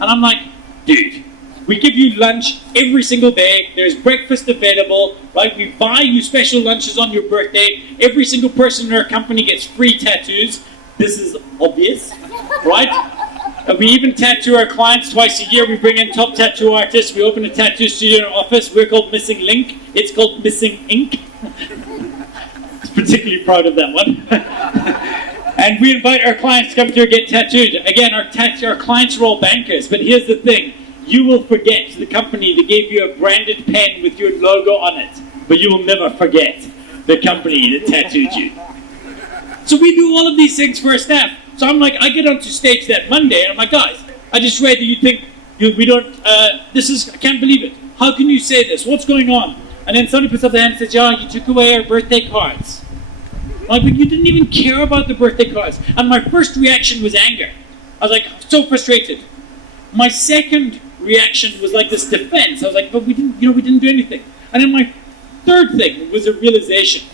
And I'm like, dude, we give you lunch every single day. There's breakfast available, right? We buy you special lunches on your birthday. Every single person in our company gets free tattoos. This is obvious, right? And we even tattoo our clients twice a year. We bring in top tattoo artists. We open a tattoo studio in our office. We're called Missing Link. It's called Missing Ink. I'm particularly proud of that one. And we invite our clients to come here and get tattooed. Again, our clients are all bankers. But here's the thing. You will forget the company that gave you a branded pen with your logo on it. But you will never forget the company that tattooed you. So we do all of these things for our staff. So I'm like, I get onto stage that Monday, and I'm like, guys, I just read that you think we don't, I can't believe it. How can you say this? What's going on? And then somebody puts up their hand and says, yeah, you took away our birthday cards. I'm like, but you didn't even care about the birthday cards. And my first reaction was anger. I was like, so frustrated. My second reaction was like this defense. I was like, but we didn't do anything. And then my third thing was a realization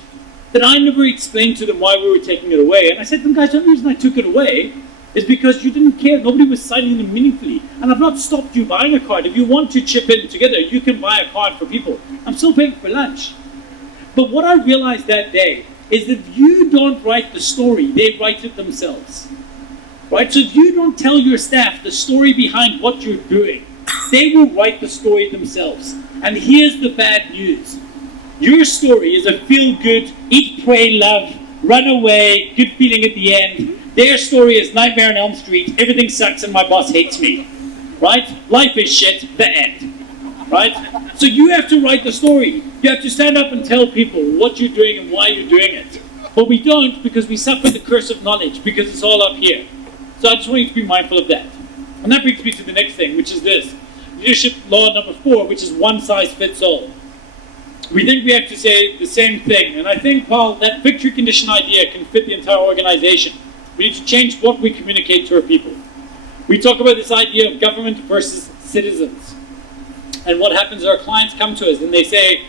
that I never explained to them why we were taking it away. And I said to them, guys, the only reason I took it away is because you didn't care. Nobody was signing them meaningfully. And I've not stopped you buying a card. If you want to chip in together, you can buy a card for people. I'm still paying for lunch. But what I realized that day is that you don't write the story, they write it themselves. Right? So if you don't tell your staff the story behind what you're doing, they will write the story themselves. And here's the bad news. Your story is a feel-good, eat, pray, love, run away, good feeling at the end. Their story is Nightmare on Elm Street, everything sucks and my boss hates me. Right? Life is shit, the end. Right? So you have to write the story. You have to stand up and tell people what you're doing and why you're doing it. But we don't, because we suffer the curse of knowledge, because it's all up here. So I just want you to be mindful of that. And that brings me to the next thing, which is this. Leadership law number 4, which is one size fits all. We think we have to say the same thing. And I think, Paul, that victory condition idea can fit the entire organization. We need to change what we communicate to our people. We talk about this idea of government versus citizens. And what happens is our clients come to us and they say,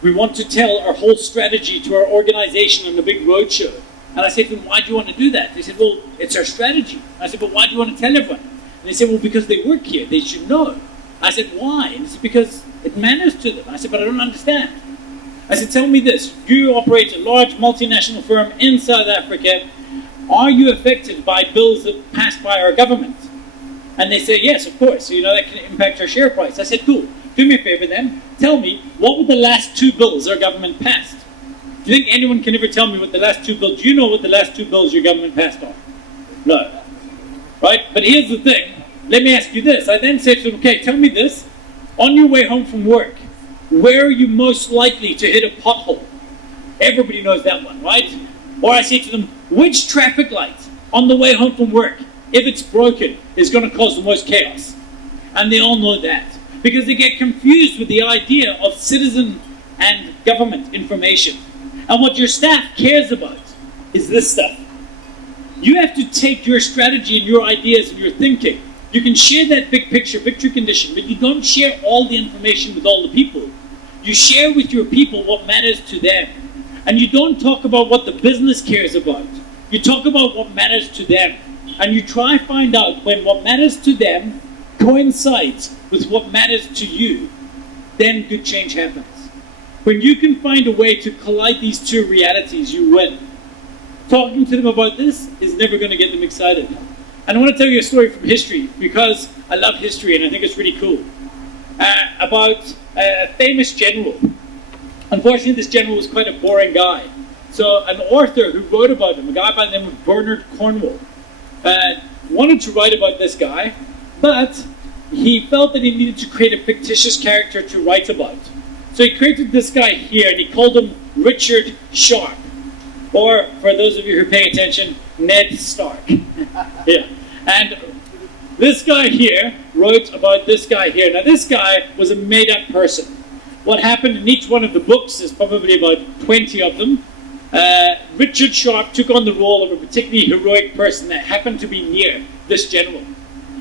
we want to tell our whole strategy to our organization on a big roadshow. And I say to them, why do you want to do that? They said, well, it's our strategy. I said, but why do you want to tell everyone? And they said, well, because they work here, they should know. I said, why? And they said, because it matters to them. I said, but I don't understand. I said, tell me this. You operate a large multinational firm in South Africa. Are you affected by bills that passed by our government? And they say, yes, of course. So, that can impact our share price. I said, cool. Do me a favor then. Tell me, what were the last 2 bills our government passed? Do you think anyone can ever tell me what the last 2 bills? Do you know what the last 2 bills your government passed on? No. Right? But here's the thing. Let me ask you this. I then say to them, okay, tell me this. On your way home from work, where are you most likely to hit a pothole? Everybody knows that one, right? Or I say to them, which traffic light on the way home from work, if it's broken, is going to cause the most chaos? And they all know that. Because they get confused with the idea of citizen and government information. And what your staff cares about is this stuff. You have to take your strategy and your ideas and your thinking. You can share that big picture, victory condition, but you don't share all the information with all the people. You share with your people what matters to them. And you don't talk about what the business cares about. You talk about what matters to them. And you try to find out when what matters to them coincides with what matters to you, then good change happens. When you can find a way to collide these 2 realities, you win. Talking to them about this is never going to get them excited. And I want to tell you a story from history, because I love history and I think it's really cool. About a famous general. Unfortunately, this general was quite a boring guy. So an author who wrote about him, a guy by the name of Bernard Cornwell, wanted to write about this guy, but he felt that he needed to create a fictitious character to write about. So he created this guy here, and he called him Richard Sharp. Or, for those of you who are paying attention, Ned Stark. Yeah. And this guy here wrote about this guy here. Now this guy was a made-up person. What happened in each one of the books, is probably about 20 of them. Richard Sharp took on the role of a particularly heroic person that happened to be near this general.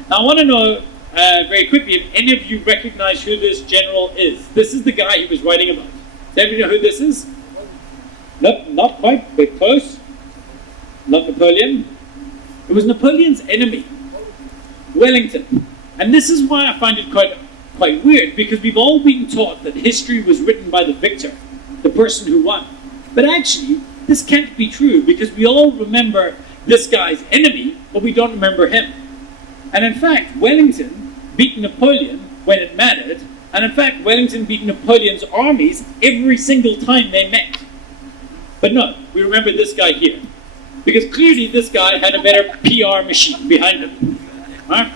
Now I want to know very quickly if any of you recognize who this general is. This is the guy he was writing about. Does everybody know who this is? Nope, not quite, but close. Not Napoleon. It was Napoleon's enemy, Wellington. And this is why I find it quite weird, because we've all been taught that history was written by the victor, the person who won. But actually, this can't be true, because we all remember this guy's enemy, but we don't remember him. And in fact, Wellington beat Napoleon when it mattered, and in fact, Wellington beat Napoleon's armies every single time they met. But no, we remember this guy here, because clearly this guy had a better PR machine behind him. Right?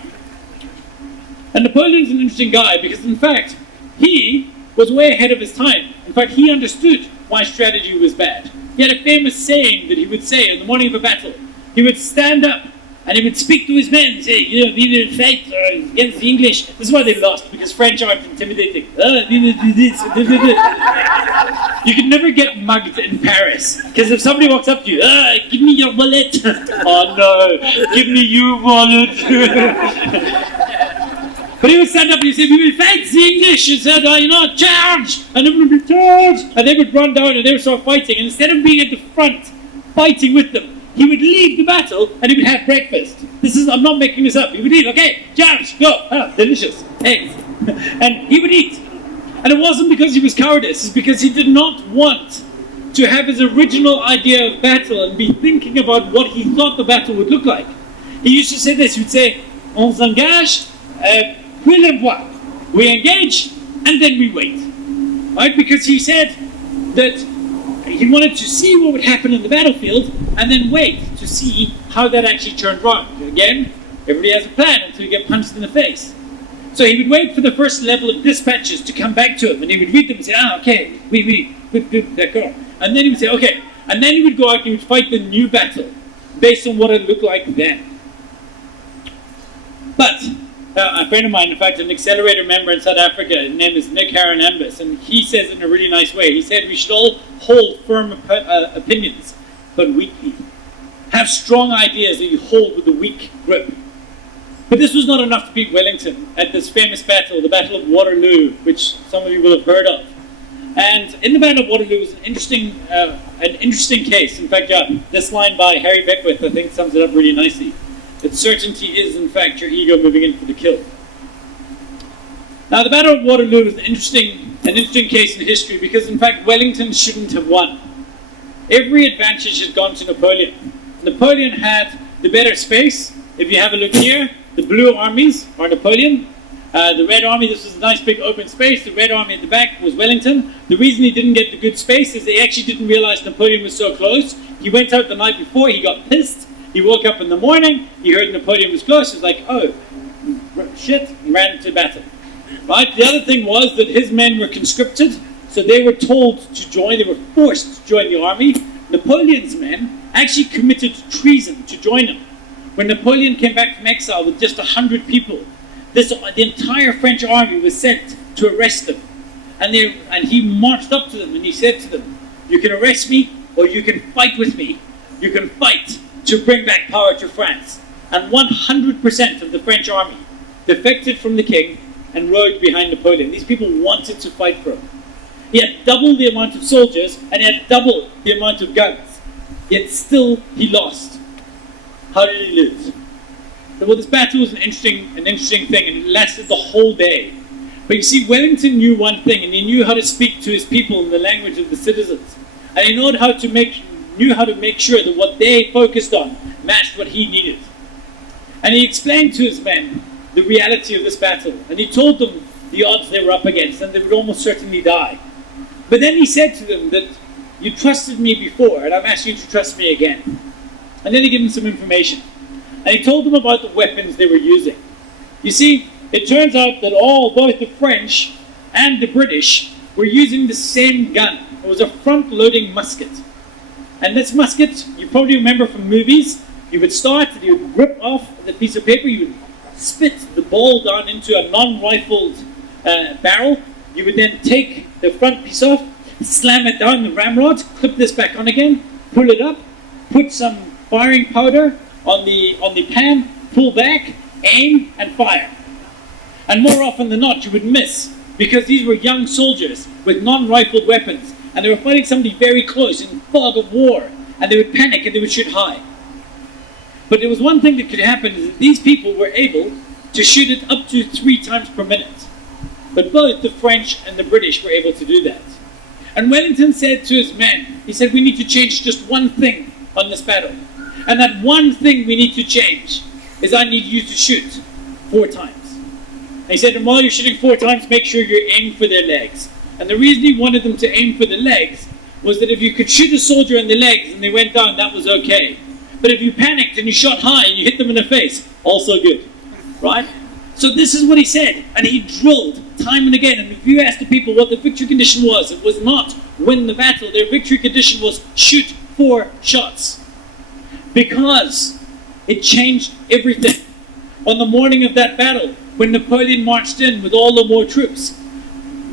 And Napoleon's an interesting guy, because in fact, he was way ahead of his time. In fact, he understood why strategy was bad. He had a famous saying that he would say in the morning of a battle. He would stand up and he would speak to his men and say, we will fight against the English. This is why they lost, because French aren't intimidating. We will do this. You can never get mugged in Paris, because if somebody walks up to you, give me your wallet. Oh no, give me your wallet. But he would stand up and he'd say, we will fight the English. He said, charge! And everyone would charge! And they would run down and they would start fighting. And instead of being at the front, fighting with them, he would leave the battle and he would have breakfast. I'm not making this up. He would leave, okay, charge, go, delicious, eggs. And he would eat. And it wasn't because he was cowardice, it's because he did not want to have his original idea of battle and be thinking about what he thought the battle would look like. He used to say this, he would say, on s'engage, puis les voir. We engage and then we wait. Right? Because he said that he wanted to see what would happen in the battlefield and then wait to see how that actually turned around. Again, everybody has a plan until you get punched in the face. So he would wait for the first level of dispatches to come back to him, and he would read them and say, okay, oui, good, d'accord. And then he would say, okay. And then he would go out and he would fight the new battle based on what it looked like then. But a friend of mine, in fact, an accelerator member in South Africa, his name is Nick Haranambis, and he says it in a really nice way. He said we should all hold firm opinions, but weakly. Have strong ideas that you hold with a weak grip. But this was not enough to beat Wellington at this famous battle, the Battle of Waterloo, which some of you will have heard of. And in the Battle of Waterloo was an interesting case. In fact, this line by Harry Beckwith, I think, sums it up really nicely. That certainty is, in fact, your ego moving in for the kill. Now, the Battle of Waterloo is an interesting case in history because, in fact, Wellington shouldn't have won. Every advantage had gone to Napoleon. Napoleon had the better space. If you have a look here, the blue armies are Napoleon. The red army, this was a nice big open space. The red army at the back was Wellington. The reason he didn't get the good space is they actually didn't realize Napoleon was so close. He went out the night before, he got pissed. He woke up in the morning, he heard Napoleon was close, he was like, oh, shit, and ran into battle. Right? The other thing was that his men were conscripted, so they were told to join, they were forced to join the army. Napoleon's men actually committed treason to join him. When Napoleon came back from exile with just 100 people, the entire French army was sent to arrest them. And he marched up to them and he said to them, you can arrest me or you can fight with me. You can fight to bring back power to France. And 100% of the French army defected from the king and rode behind Napoleon. These people wanted to fight for him. He had double the amount of soldiers and he had double the amount of guns. Yet still he lost. How did he lose? Well, this battle was an interesting thing, and it lasted the whole day. But you see, Wellington knew one thing, and he knew how to speak to his people in the language of the citizens. And he knew how to make sure that what they focused on matched what he needed. And he explained to his men the reality of this battle, and he told them the odds they were up against, and they would almost certainly die. But then he said to them that you trusted me before, and I'm asking you to trust me again. And then he gave them some information. And he told them about the weapons they were using. You see, it turns out that both the French and the British were using the same gun. It was a front-loading musket. And this musket, you probably remember from movies, You would start, and you would rip off the piece of paper, you would spit the ball down into a non-rifled barrel. You would then take the front piece off, slam it down the ramrod, clip this back on again, pull it up, put some firing powder on the pan, pull back, aim, and fire. And more often than not, you would miss, because these were young soldiers with non-rifled weapons, and they were fighting somebody very close in fog of war, and they would panic and they would shoot high. But there was one thing that could happen, is that these people were able to shoot it up to 3 times per minute. But both the French and the British were able to do that. And Wellington said to his men, he said, we need to change just one thing on this battle. And that one thing we need to change is I need you to shoot 4 times. And he said, and while you're shooting 4 times, make sure you're aiming for their legs. And the reason he wanted them to aim for the legs was that if you could shoot a soldier in the legs and they went down, that was okay. But if you panicked and you shot high and you hit them in the face, also good, right? So this is what he said, and he drilled time and again. And if you ask the people what the victory condition was, it was not win the battle. Their victory condition was shoot 4 shots. Because it changed everything. On the morning of that battle, when Napoleon marched in with all the more troops,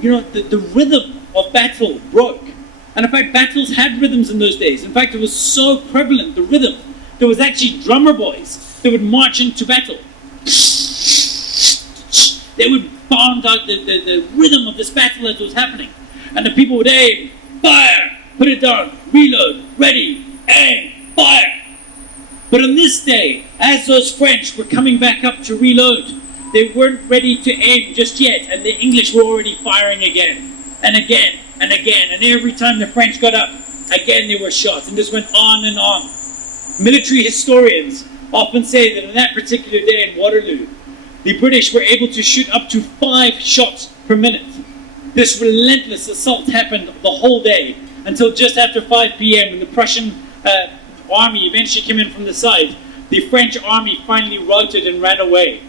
you know, the rhythm of battle broke. And in fact, battles had rhythms in those days. In fact, it was so prevalent, the rhythm. There was actually drummer boys that would march into battle. They would bound out the rhythm of this battle as it was happening. And the people would aim, fire, put it down, reload, ready, aim, fire. But on this day, as those French were coming back up to reload, they weren't ready to aim just yet, and the English were already firing again, and again, and again. And every time the French got up, again they were shot, and this went on and on. Military historians often say that on that particular day in Waterloo, the British were able to shoot up to 5 shots per minute. This relentless assault happened the whole day until just after 5 p.m. when the Prussian army eventually came in from the side. The French army finally routed and ran away.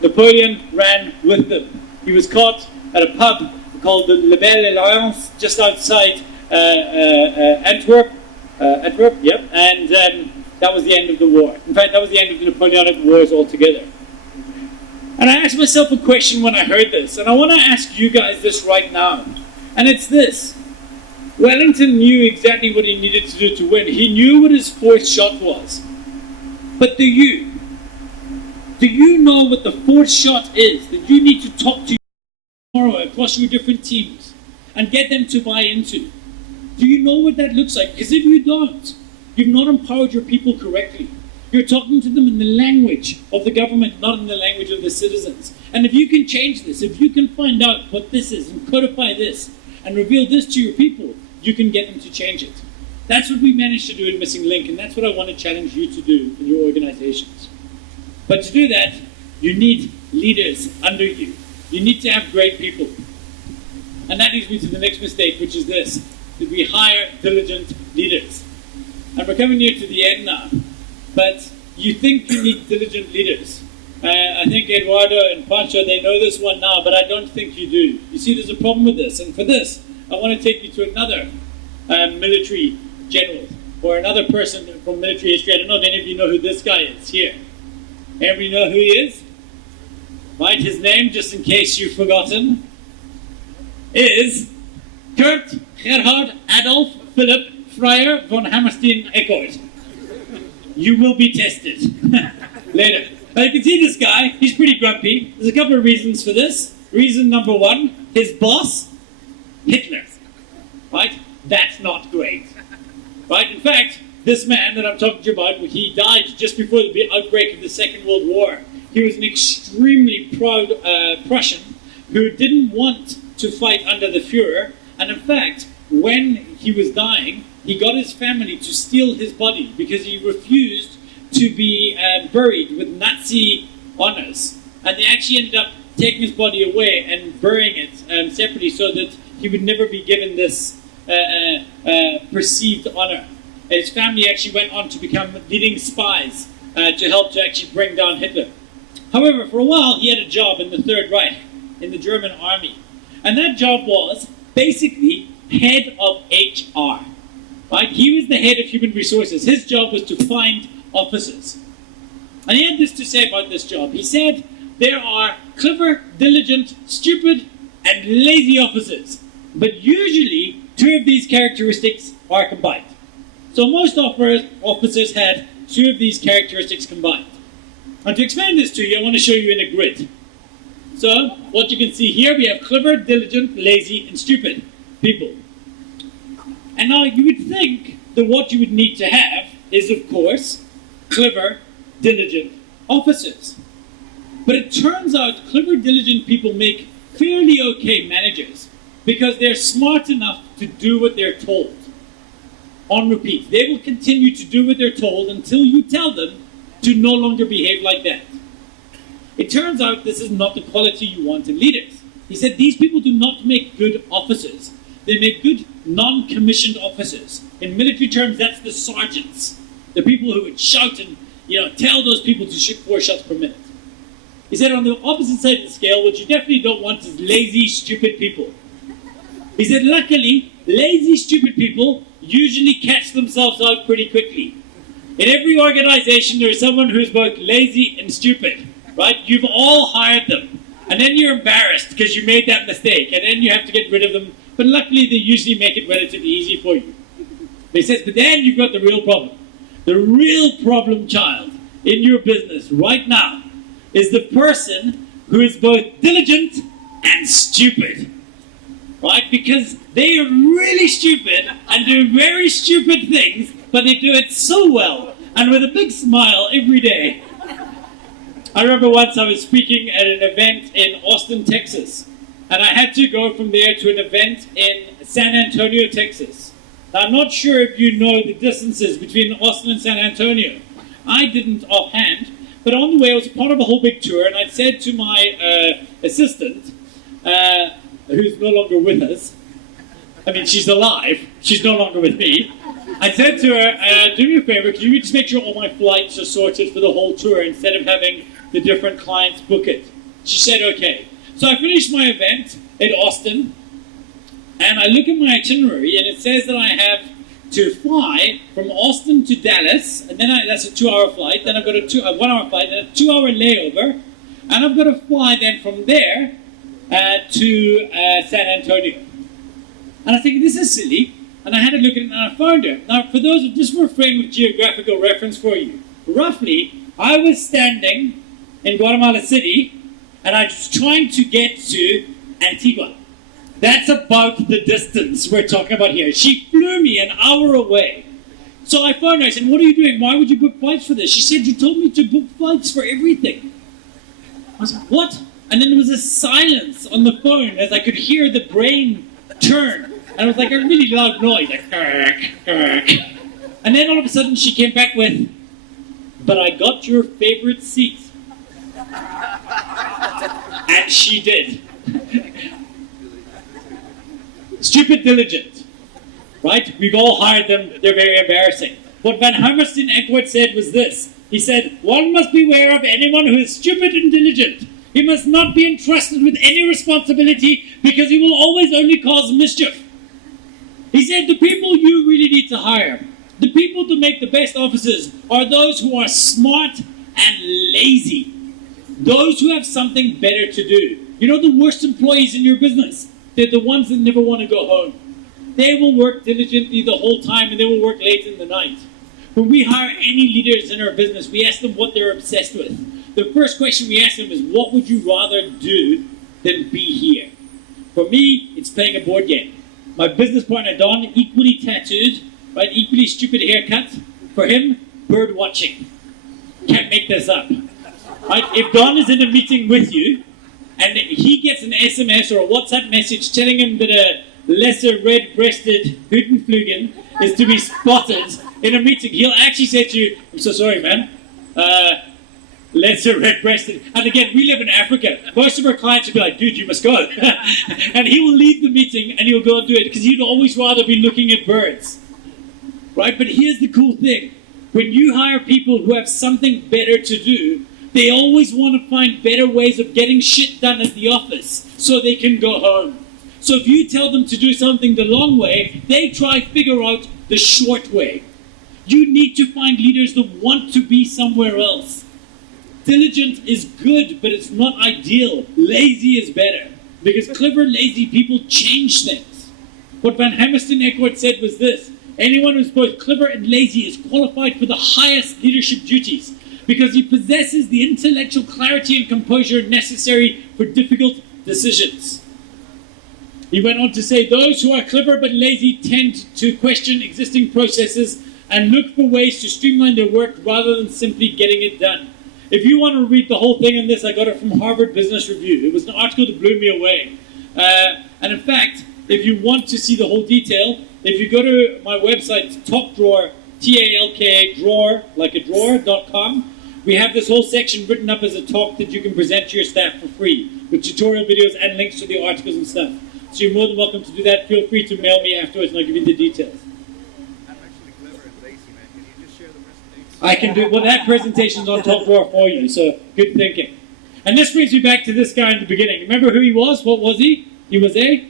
Napoleon ran with them. He was caught at a pub called the La Belle Alliance just outside Antwerp. Yep, and that was the end of the war. In fact, that was the end of the Napoleonic Wars altogether. And I asked myself a question when I heard this, and I want to ask you guys this right now. And it's this. Wellington knew exactly what he needed to do to win. He knew what his 4th shot was. But do you? Do you know what the 4th shot is that you need to talk to tomorrow across your different teams and get them to buy into? Do you know what that looks like? Because if you don't, you've not empowered your people correctly. You're talking to them in the language of the government, not in the language of the citizens. And if you can change this, if you can find out what this is and codify this and reveal this to your people, you can get them to change it. That's what we managed to do in Missing Link, and that's what I want to challenge you to do in your organizations. But to do that, you need leaders under you. You need to have great people. And that leads me to the next mistake, which is this, that we hire diligent leaders. And we're coming near to the end now. But you think you need diligent leaders. I think Eduardo and Pancho, they know this one now, but I don't think you do. You see, there's a problem with this. And for this, I want to take you to another military general, or another person from military history. I don't know if any of you know who this guy is here. Everybody know who he is? Right, his name, just in case you've forgotten, is Kurt Gerhard Adolf Philipp Freyer von Hammerstein-Eckert. You will be tested later. But you can see this guy, he's pretty grumpy. There's a couple of reasons for this. Reason number 1, his boss, Hitler. Right? That's not great. Right? In fact, this man that I'm talking to you about, he died just before the outbreak of the Second World War. He was an extremely proud Prussian who didn't want to fight under the Führer. And in fact, when he was dying, he got his family to steal his body because he refused to be buried with Nazi honors. And they actually ended up taking his body away and burying it separately so that he would never be given this perceived honor. His family actually went on to become leading spies to help to actually bring down Hitler. However, for a while, he had a job in the Third Reich, in the German army. And that job was basically head of HR. Right? He was the head of human resources. His job was to find officers. And he had this to say about this job. He said, there are clever, diligent, stupid, and lazy officers. But usually, two of these characteristics are combined. So most officers had two of these characteristics combined. And to explain this to you, I want to show you in a grid. So, what you can see here, we have clever, diligent, lazy, and stupid people. And now you would think that what you would need to have is, of course, clever, diligent officers. But it turns out clever, diligent people make fairly okay managers because they're smart enough to do what they're told. On repeat. They will continue to do what they're told until you tell them to no longer behave like that. It turns out this is not the quality you want in leaders. He said these people do not make good officers. They make good non-commissioned officers. In military terms, that's the sergeants. The people who would shout and tell those people to shoot 4 shots per minute. He said on the opposite side of the scale, what you definitely don't want is lazy, stupid people. He said luckily, lazy, stupid people usually catch themselves out pretty quickly. In every organization, there is someone who's both lazy and stupid, right? You've all hired them. And then you're embarrassed because you made that mistake. And then you have to get rid of them. But luckily, they usually make it relatively easy for you. He says, but then you've got the real problem. The real problem child in your business right now is the person who is both diligent and stupid. Right? Because they are really stupid and do very stupid things, but they do it so well and with a big smile every day. I remember once I was speaking at an event in Austin, Texas, and I had to go from there to an event in San Antonio, Texas. Now, I'm not sure if you know the distances between Austin and San Antonio. I didn't offhand, but on the way I was part of a whole big tour, and I said to my assistant, who's no longer with us, I mean, she's alive, she's no longer with me. I said to her, do me a favor, can you just make sure all my flights are sorted for the whole tour instead of having the different clients book it? She said, okay. So I finished my event in Austin, and I look at my itinerary, and it says that I have to fly from Austin to Dallas, and then that's a 2-hour flight, then I've got a 1-hour flight, and a 2-hour layover, and I've got to fly then from there to San Antonio. And I think this is silly, and I had a look at it and I found her. Now, for those, just for a frame of geographical reference for you, roughly, I was standing in Guatemala City, and I was trying to get to Antigua. That's about the distance we're talking about here. She flew me an hour away. So I phoned her, I said, what are you doing? Why would you book flights for this? She said, you told me to book flights for everything. I was like, what? And then there was a silence on the phone as I could hear the brain turn. And it was like a really loud noise, like, and then all of a sudden she came back with, but I got your favorite seat. And she did. Stupid diligent, right? We've all hired them, they're very embarrassing. What Van Hammerstein Eckert said was this. He said, one must beware of anyone who is stupid and diligent. He must not be entrusted with any responsibility because he will always only cause mischief. He said the people you really need to hire, the people to make the best officers, are those who are smart and lazy. Those who have something better to do. You know the worst employees in your business? They're the ones that never want to go home. They will work diligently the whole time and they will work late in the night. When we hire any leaders in our business, we ask them what they're obsessed with. The first question we ask them is, what would you rather do than be here? For me, it's playing a board game. My business partner, Don, equally tattooed, right, equally stupid haircut. For him, bird watching. Can't make this up. Right? If Don is in a meeting with you, and he gets an SMS or a WhatsApp message telling him that a lesser red-breasted Hütenflügen is to be spotted in a meeting, he'll actually say to you, I'm so sorry, man. Lesser red-breasted. And again, we live in Africa. Most of our clients will be like, dude, you must go. And he will leave the meeting and he'll go and do it because he'd always rather be looking at birds. Right? But here's the cool thing. When you hire people who have something better to do, they always want to find better ways of getting shit done at the office so they can go home. So if you tell them to do something the long way, they try to figure out the short way. You need to find leaders that want to be somewhere else. Diligent is good, but it's not ideal. Lazy is better, because clever, lazy people change things. What Van Hammerstein Eckhart said was this: anyone who's both clever and lazy is qualified for the highest leadership duties, because he possesses the intellectual clarity and composure necessary for difficult decisions. He went on to say, those who are clever but lazy tend to question existing processes and look for ways to streamline their work rather than simply getting it done. If you want to read the whole thing on this, I got it from Harvard Business Review. It was an article that blew me away. And in fact, if you want to see the whole detail, if you go to my website, Talk Drawer, T-A-L-K, drawer, like a drawer.com, we have this whole section written up as a talk that you can present to your staff for free, with tutorial videos and links to the articles and stuff. So you're more than welcome to do that. Feel free to mail me afterwards and I'll give you the details. I'm actually clever and lazy, man. Can you just share the presentation? I can do, well, that presentation's on Top Drawer for you, so good thinking. And this brings me back to this guy in the beginning. Remember who he was? What was he? He was a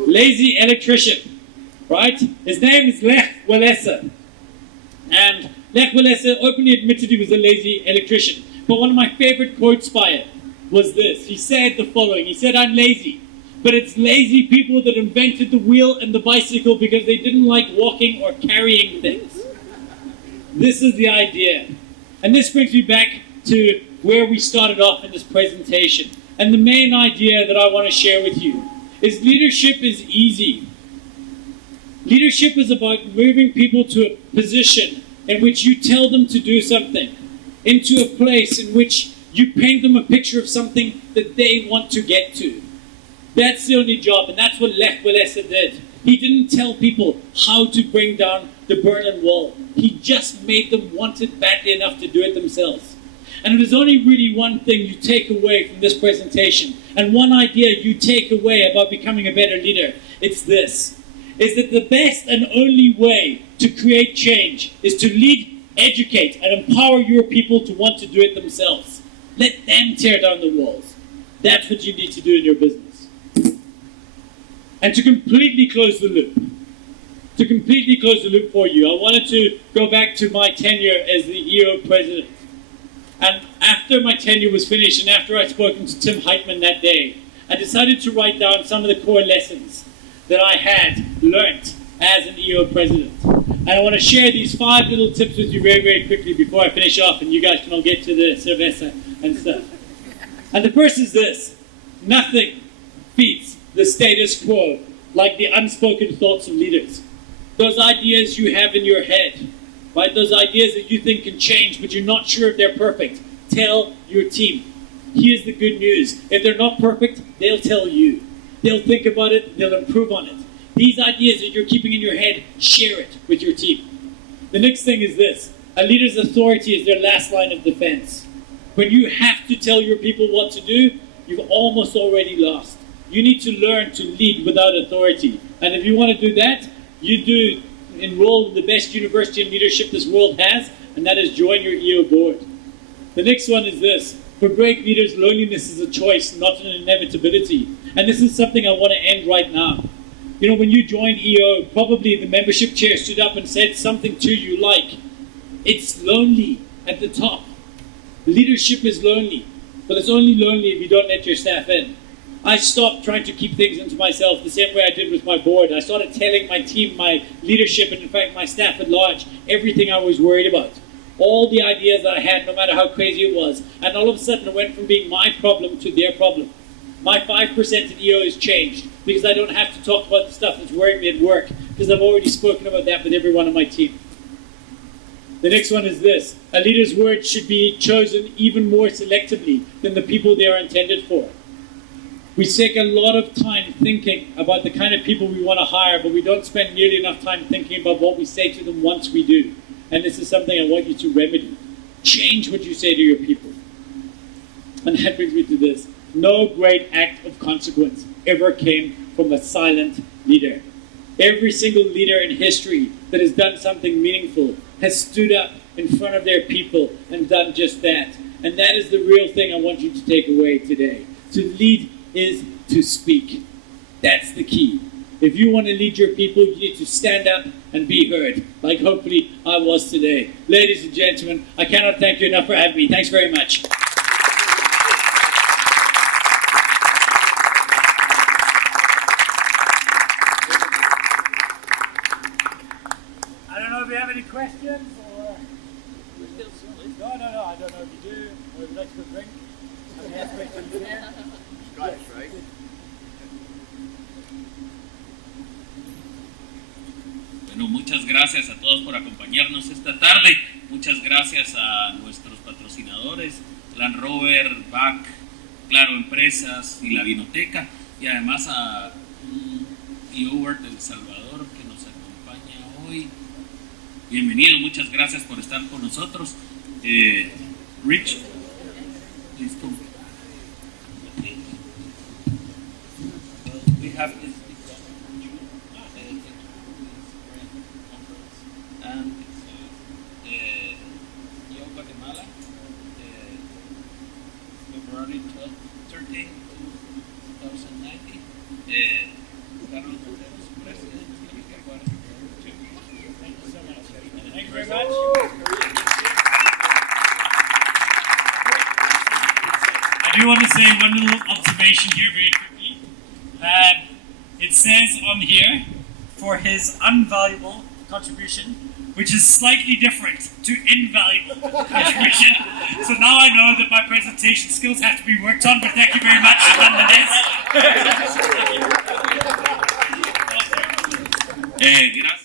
lazy electrician, right? His name is Lech Walesa. And Lech Walesa openly admitted he was a lazy electrician. But one of my favorite quotes by him was this. He said the following. He said, I'm lazy, but it's lazy people that invented the wheel and the bicycle because they didn't like walking or carrying things. This is the idea. And this brings me back to where we started off in this presentation. And the main idea that I want to share with you is leadership is easy. Leadership is about moving people to a position in which you tell them to do something, into a place in which you paint them a picture of something that they want to get to. That's the only job, and that's what Lech Walesa did. He didn't tell people how to bring down the Berlin Wall. He just made them want it badly enough to do it themselves. And there's only really one thing you take away from this presentation, and one idea you take away about becoming a better leader. It's this, is that the best and only way to create change is to lead, educate, and empower your people to want to do it themselves. Let them tear down the walls. That's what you need to do in your business. And to completely close the loop, for you, I wanted to go back to my tenure as the EO president. And after my tenure was finished, and after I'd spoken to Tim Heitman that day, I decided to write down some of the core lessons that I had learnt as an EO president. And I want to share these 5 little tips with you very, very quickly before I finish off, and you guys can all get to the cerveza and stuff. And the first is this: nothing beats the status quo like the unspoken thoughts of leaders. Those ideas you have in your head, right? Those ideas that you think can change, but you're not sure if they're perfect. Tell your team. Here's the good news. If they're not perfect, they'll tell you. They'll think about it, they'll improve on it. These ideas that you're keeping in your head, share it with your team. The next thing is this: a leader's authority is their last line of defense. When you have to tell your people what to do, you've almost already lost. You need to learn to lead without authority. And if you want to do that, you do enroll in the best university in leadership this world has, and that is join your EO board. The next one is this: for great leaders, loneliness is a choice, not an inevitability. And this is something I want to end right now. You know, when you joined EO, probably the membership chair stood up and said something to you like, it's lonely at the top. Leadership is lonely, but it's only lonely if you don't let your staff in. I stopped trying to keep things into myself the same way I did with my board. I started telling my team, my leadership, and in fact my staff at large, everything I was worried about. All the ideas that I had, no matter how crazy it was. And all of a sudden it went from being my problem to their problem. My 5% in EO has changed because I don't have to talk about the stuff that's worrying me at work, because I've already spoken about that with every one of my team. The next one is this: a leader's words should be chosen even more selectively than the people they are intended for. We take a lot of time thinking about the kind of people we want to hire, but we don't spend nearly enough time thinking about what we say to them once we do. And this is something I want you to remedy. Change what you say to your people. And that brings me to this: no great act of consequence ever came from a silent leader. Every single leader in history that has done something meaningful has stood up in front of their people and done just that. And that is the real thing I want you to take away today. To lead is to speak. That's the key. If you want to lead your people, you need to stand up and be heard, like hopefully I was today. Ladies and gentlemen, I cannot thank you enough for having me. Thanks very much. I don't know if you have any questions or... No, I don't know if you do, or if you'd like to go drink. I mean, ask questions here. Scottish, right? Bueno, muchas gracias a todos por acompañarnos esta tarde. Muchas gracias a nuestros patrocinadores, Land Rover, BAC, Claro Empresas y la Vinoteca. Y además a Yogurt del Salvador que nos acompaña hoy. Bienvenidos, muchas gracias por estar con nosotros. Rich, please come. We have this and Guatemala, February 13, 2019. Carlos Monteros, President. Thank you very much. I do want to say one little observation here very quickly. It says on here, for his invaluable contribution, which is slightly different to invaluable contribution. So now I know that my presentation skills have to be worked on, but thank you very much nonetheless. Gracias.